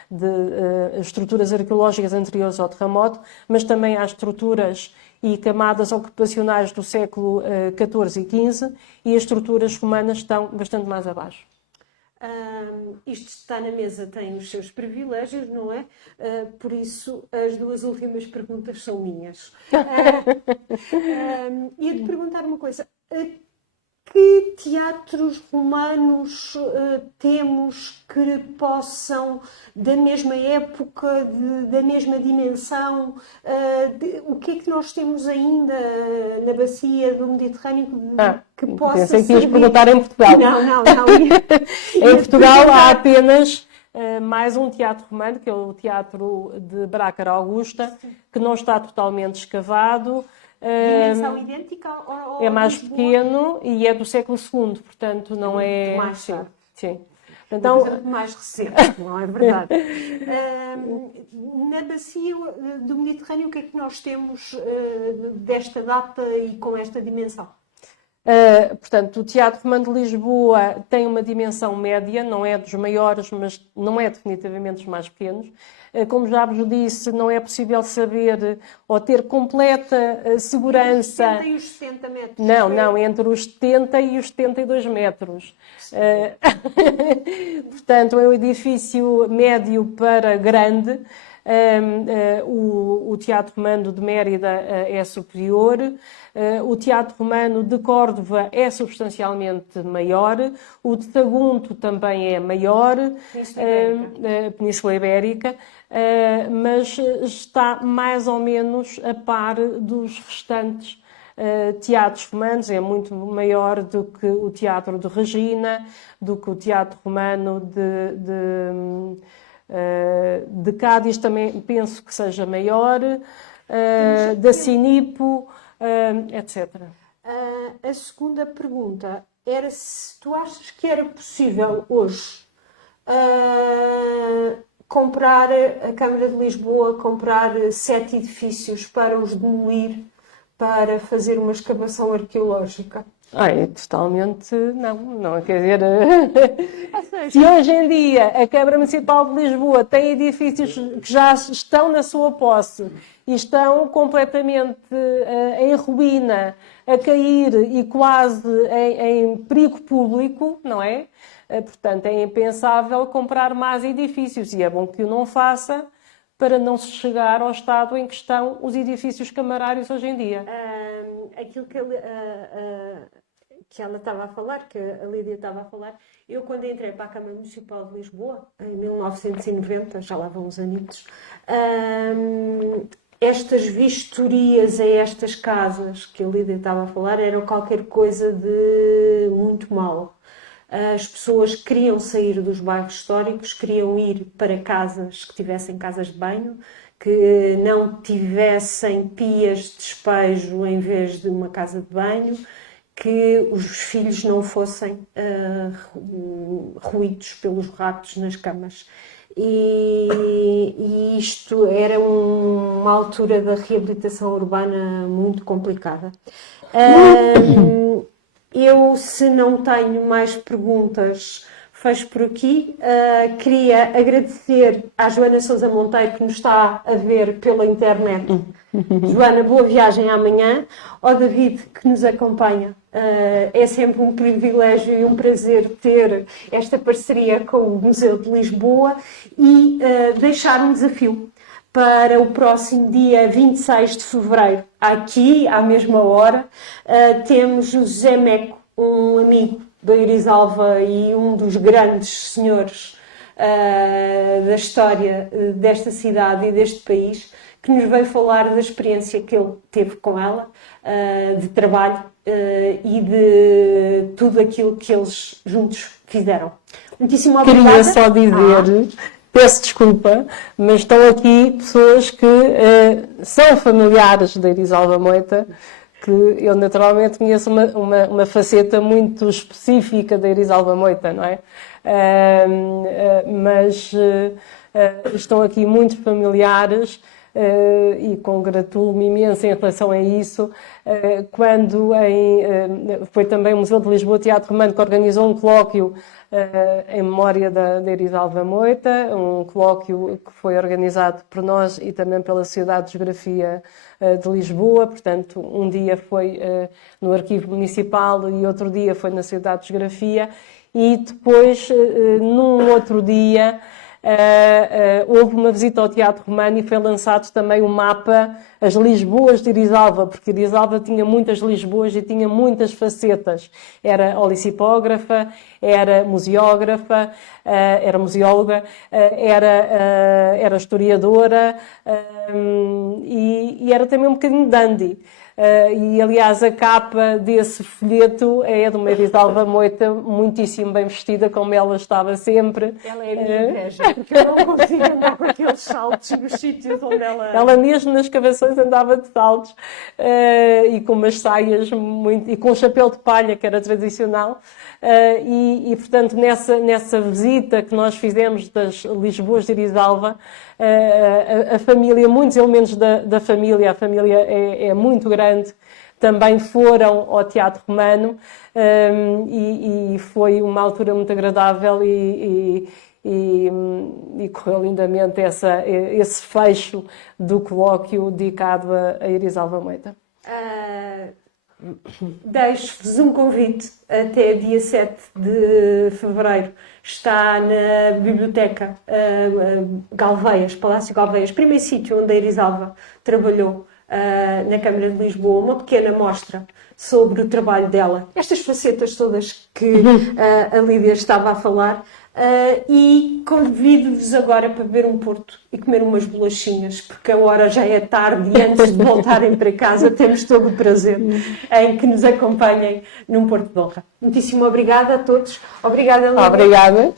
de estruturas arqueológicas anteriores ao terremoto, mas também há estruturas e camadas ocupacionais do século XIV e XV, e as estruturas romanas estão bastante mais abaixo. Isto está na mesa tem os seus privilégios, não é? Por isso, as duas últimas perguntas são minhas. Ia-te perguntar uma coisa. Que teatros romanos temos que possam, da mesma época, da mesma dimensão? O que é que nós temos ainda na bacia do Mediterrâneo que possa pensei que servir? ias perguntar em Portugal. Não. Em Portugal há apenas mais um teatro romano, que é o Teatro de Brácara Augusta, que não está totalmente escavado. Dimensão idêntica ao É mais Lisboa? pequeno e é do século II, portanto não é... mais sim, tarde. sim. Então, Então, mais recente, não é verdade? Na bacia do Mediterrâneo, o que é que nós temos desta data e com esta dimensão? portanto, o Teatro Romano de Lisboa tem uma dimensão média, não é dos maiores, mas não é definitivamente dos mais pequenos. Como já vos disse, não é possível saber ou ter completa segurança. Entre os 70 e os 60 metros. Não, entre os 70 e os 72 metros. Portanto, é um edifício médio para grande. O Teatro Romano de Mérida é superior, o Teatro Romano de Córdoba é substancialmente maior, o de Sagunto também é maior, Península Ibérica, mas está mais ou menos a par dos restantes teatros romanos, é muito maior do que o Teatro de Regina, do que o Teatro Romano de Cádiz, também penso que seja maior, da Sinipo, etc. A segunda pergunta era se tu achas que era possível hoje comprar a Câmara de Lisboa, comprar 7 edifícios para os demolir, para fazer uma escavação arqueológica? Totalmente não, quer dizer, se hoje em dia a Câmara Municipal de Lisboa tem edifícios que já estão na sua posse e estão completamente em ruína, a cair e quase em perigo público, não é? Portanto, é impensável comprar mais edifícios e é bom que o não faça para não se chegar ao estado em que estão os edifícios camarários hoje em dia. Aquilo que ela estava a falar, que a Lídia estava a falar, eu quando entrei para a Câmara Municipal de Lisboa, em 1990, já lá vão uns anitos, estas vistorias a estas casas que a Lídia estava a falar eram qualquer coisa de muito mau. As pessoas queriam sair dos bairros históricos, queriam ir para casas que tivessem casas de banho, que não tivessem pias de despejo em vez de uma casa de banho, que os filhos não fossem roídos pelos ratos nas camas. E isto era uma altura da reabilitação urbana muito complicada. Eu, se não tenho mais perguntas, fecho por aqui. Queria agradecer à Joana Sousa Monteiro, que nos está a ver pela internet. Joana, boa viagem amanhã. Ao David, que nos acompanha. É sempre um privilégio e um prazer ter esta parceria com o Museu de Lisboa e deixar um desafio para o próximo dia 26 de fevereiro, aqui, à mesma hora, temos o José Meco, um amigo da Irisalva e um dos grandes senhores da história desta cidade e deste país, que nos veio falar da experiência que ele teve com ela, de trabalho e de tudo aquilo que eles juntos fizeram. Muitíssimo obrigada. Queria só dizer... Peço desculpa, mas estão aqui pessoas que são familiares da Irisalva Moita, que eu naturalmente conheço uma faceta muito específica da Irisalva Moita, não é? Mas estão aqui muito familiares e congratulo-me imenso em relação a isso, quando foi também o Museu de Lisboa Teatro Romano que organizou um colóquio em memória da Irisalva Moita, um colóquio que foi organizado por nós e também pela Sociedade de Geografia de Lisboa. Portanto, um dia foi no Arquivo Municipal e outro dia foi na Sociedade de Geografia, e depois, num outro dia, houve uma visita ao Teatro Romano e foi lançado também o mapa As Lisboas de Irisalva, porque Irisalva tinha muitas Lisboas e tinha muitas facetas. Era olicipógrafa, era museógrafa, era museóloga, era historiadora, e era também um bocadinho dandy. E aliás a capa desse folheto é de uma Irisalva Moita muitíssimo bem vestida, como ela estava sempre. Ela é a minha inveja, porque eu não consigo andar com aqueles saltos nos sítios onde ela... Ela mesmo nas escavações andava de saltos, e com umas saias e com um chapéu de palha que era tradicional, e portanto nessa visita que nós fizemos das Lisboas de Irisalva, a família, muitos elementos da família, a família é muito grande, também foram ao Teatro Romano, e foi uma altura muito agradável e correu lindamente esse fecho do colóquio dedicado a Irisalva Moita. Deixo-vos um convite até dia 7 de fevereiro. Está na Biblioteca Galveias, Palácio Galveias, primeiro sítio onde a Irisalva trabalhou na Câmara de Lisboa, uma pequena mostra sobre o trabalho dela. Estas facetas todas que a Lídia estava a falar. E convido-vos agora para beber um porto e comer umas bolachinhas, porque a hora já é tarde e antes de voltarem para casa temos todo o prazer em que nos acompanhem num Porto de Honra. Muitíssimo obrigada a todos. Obrigada, Lídia. Obrigada.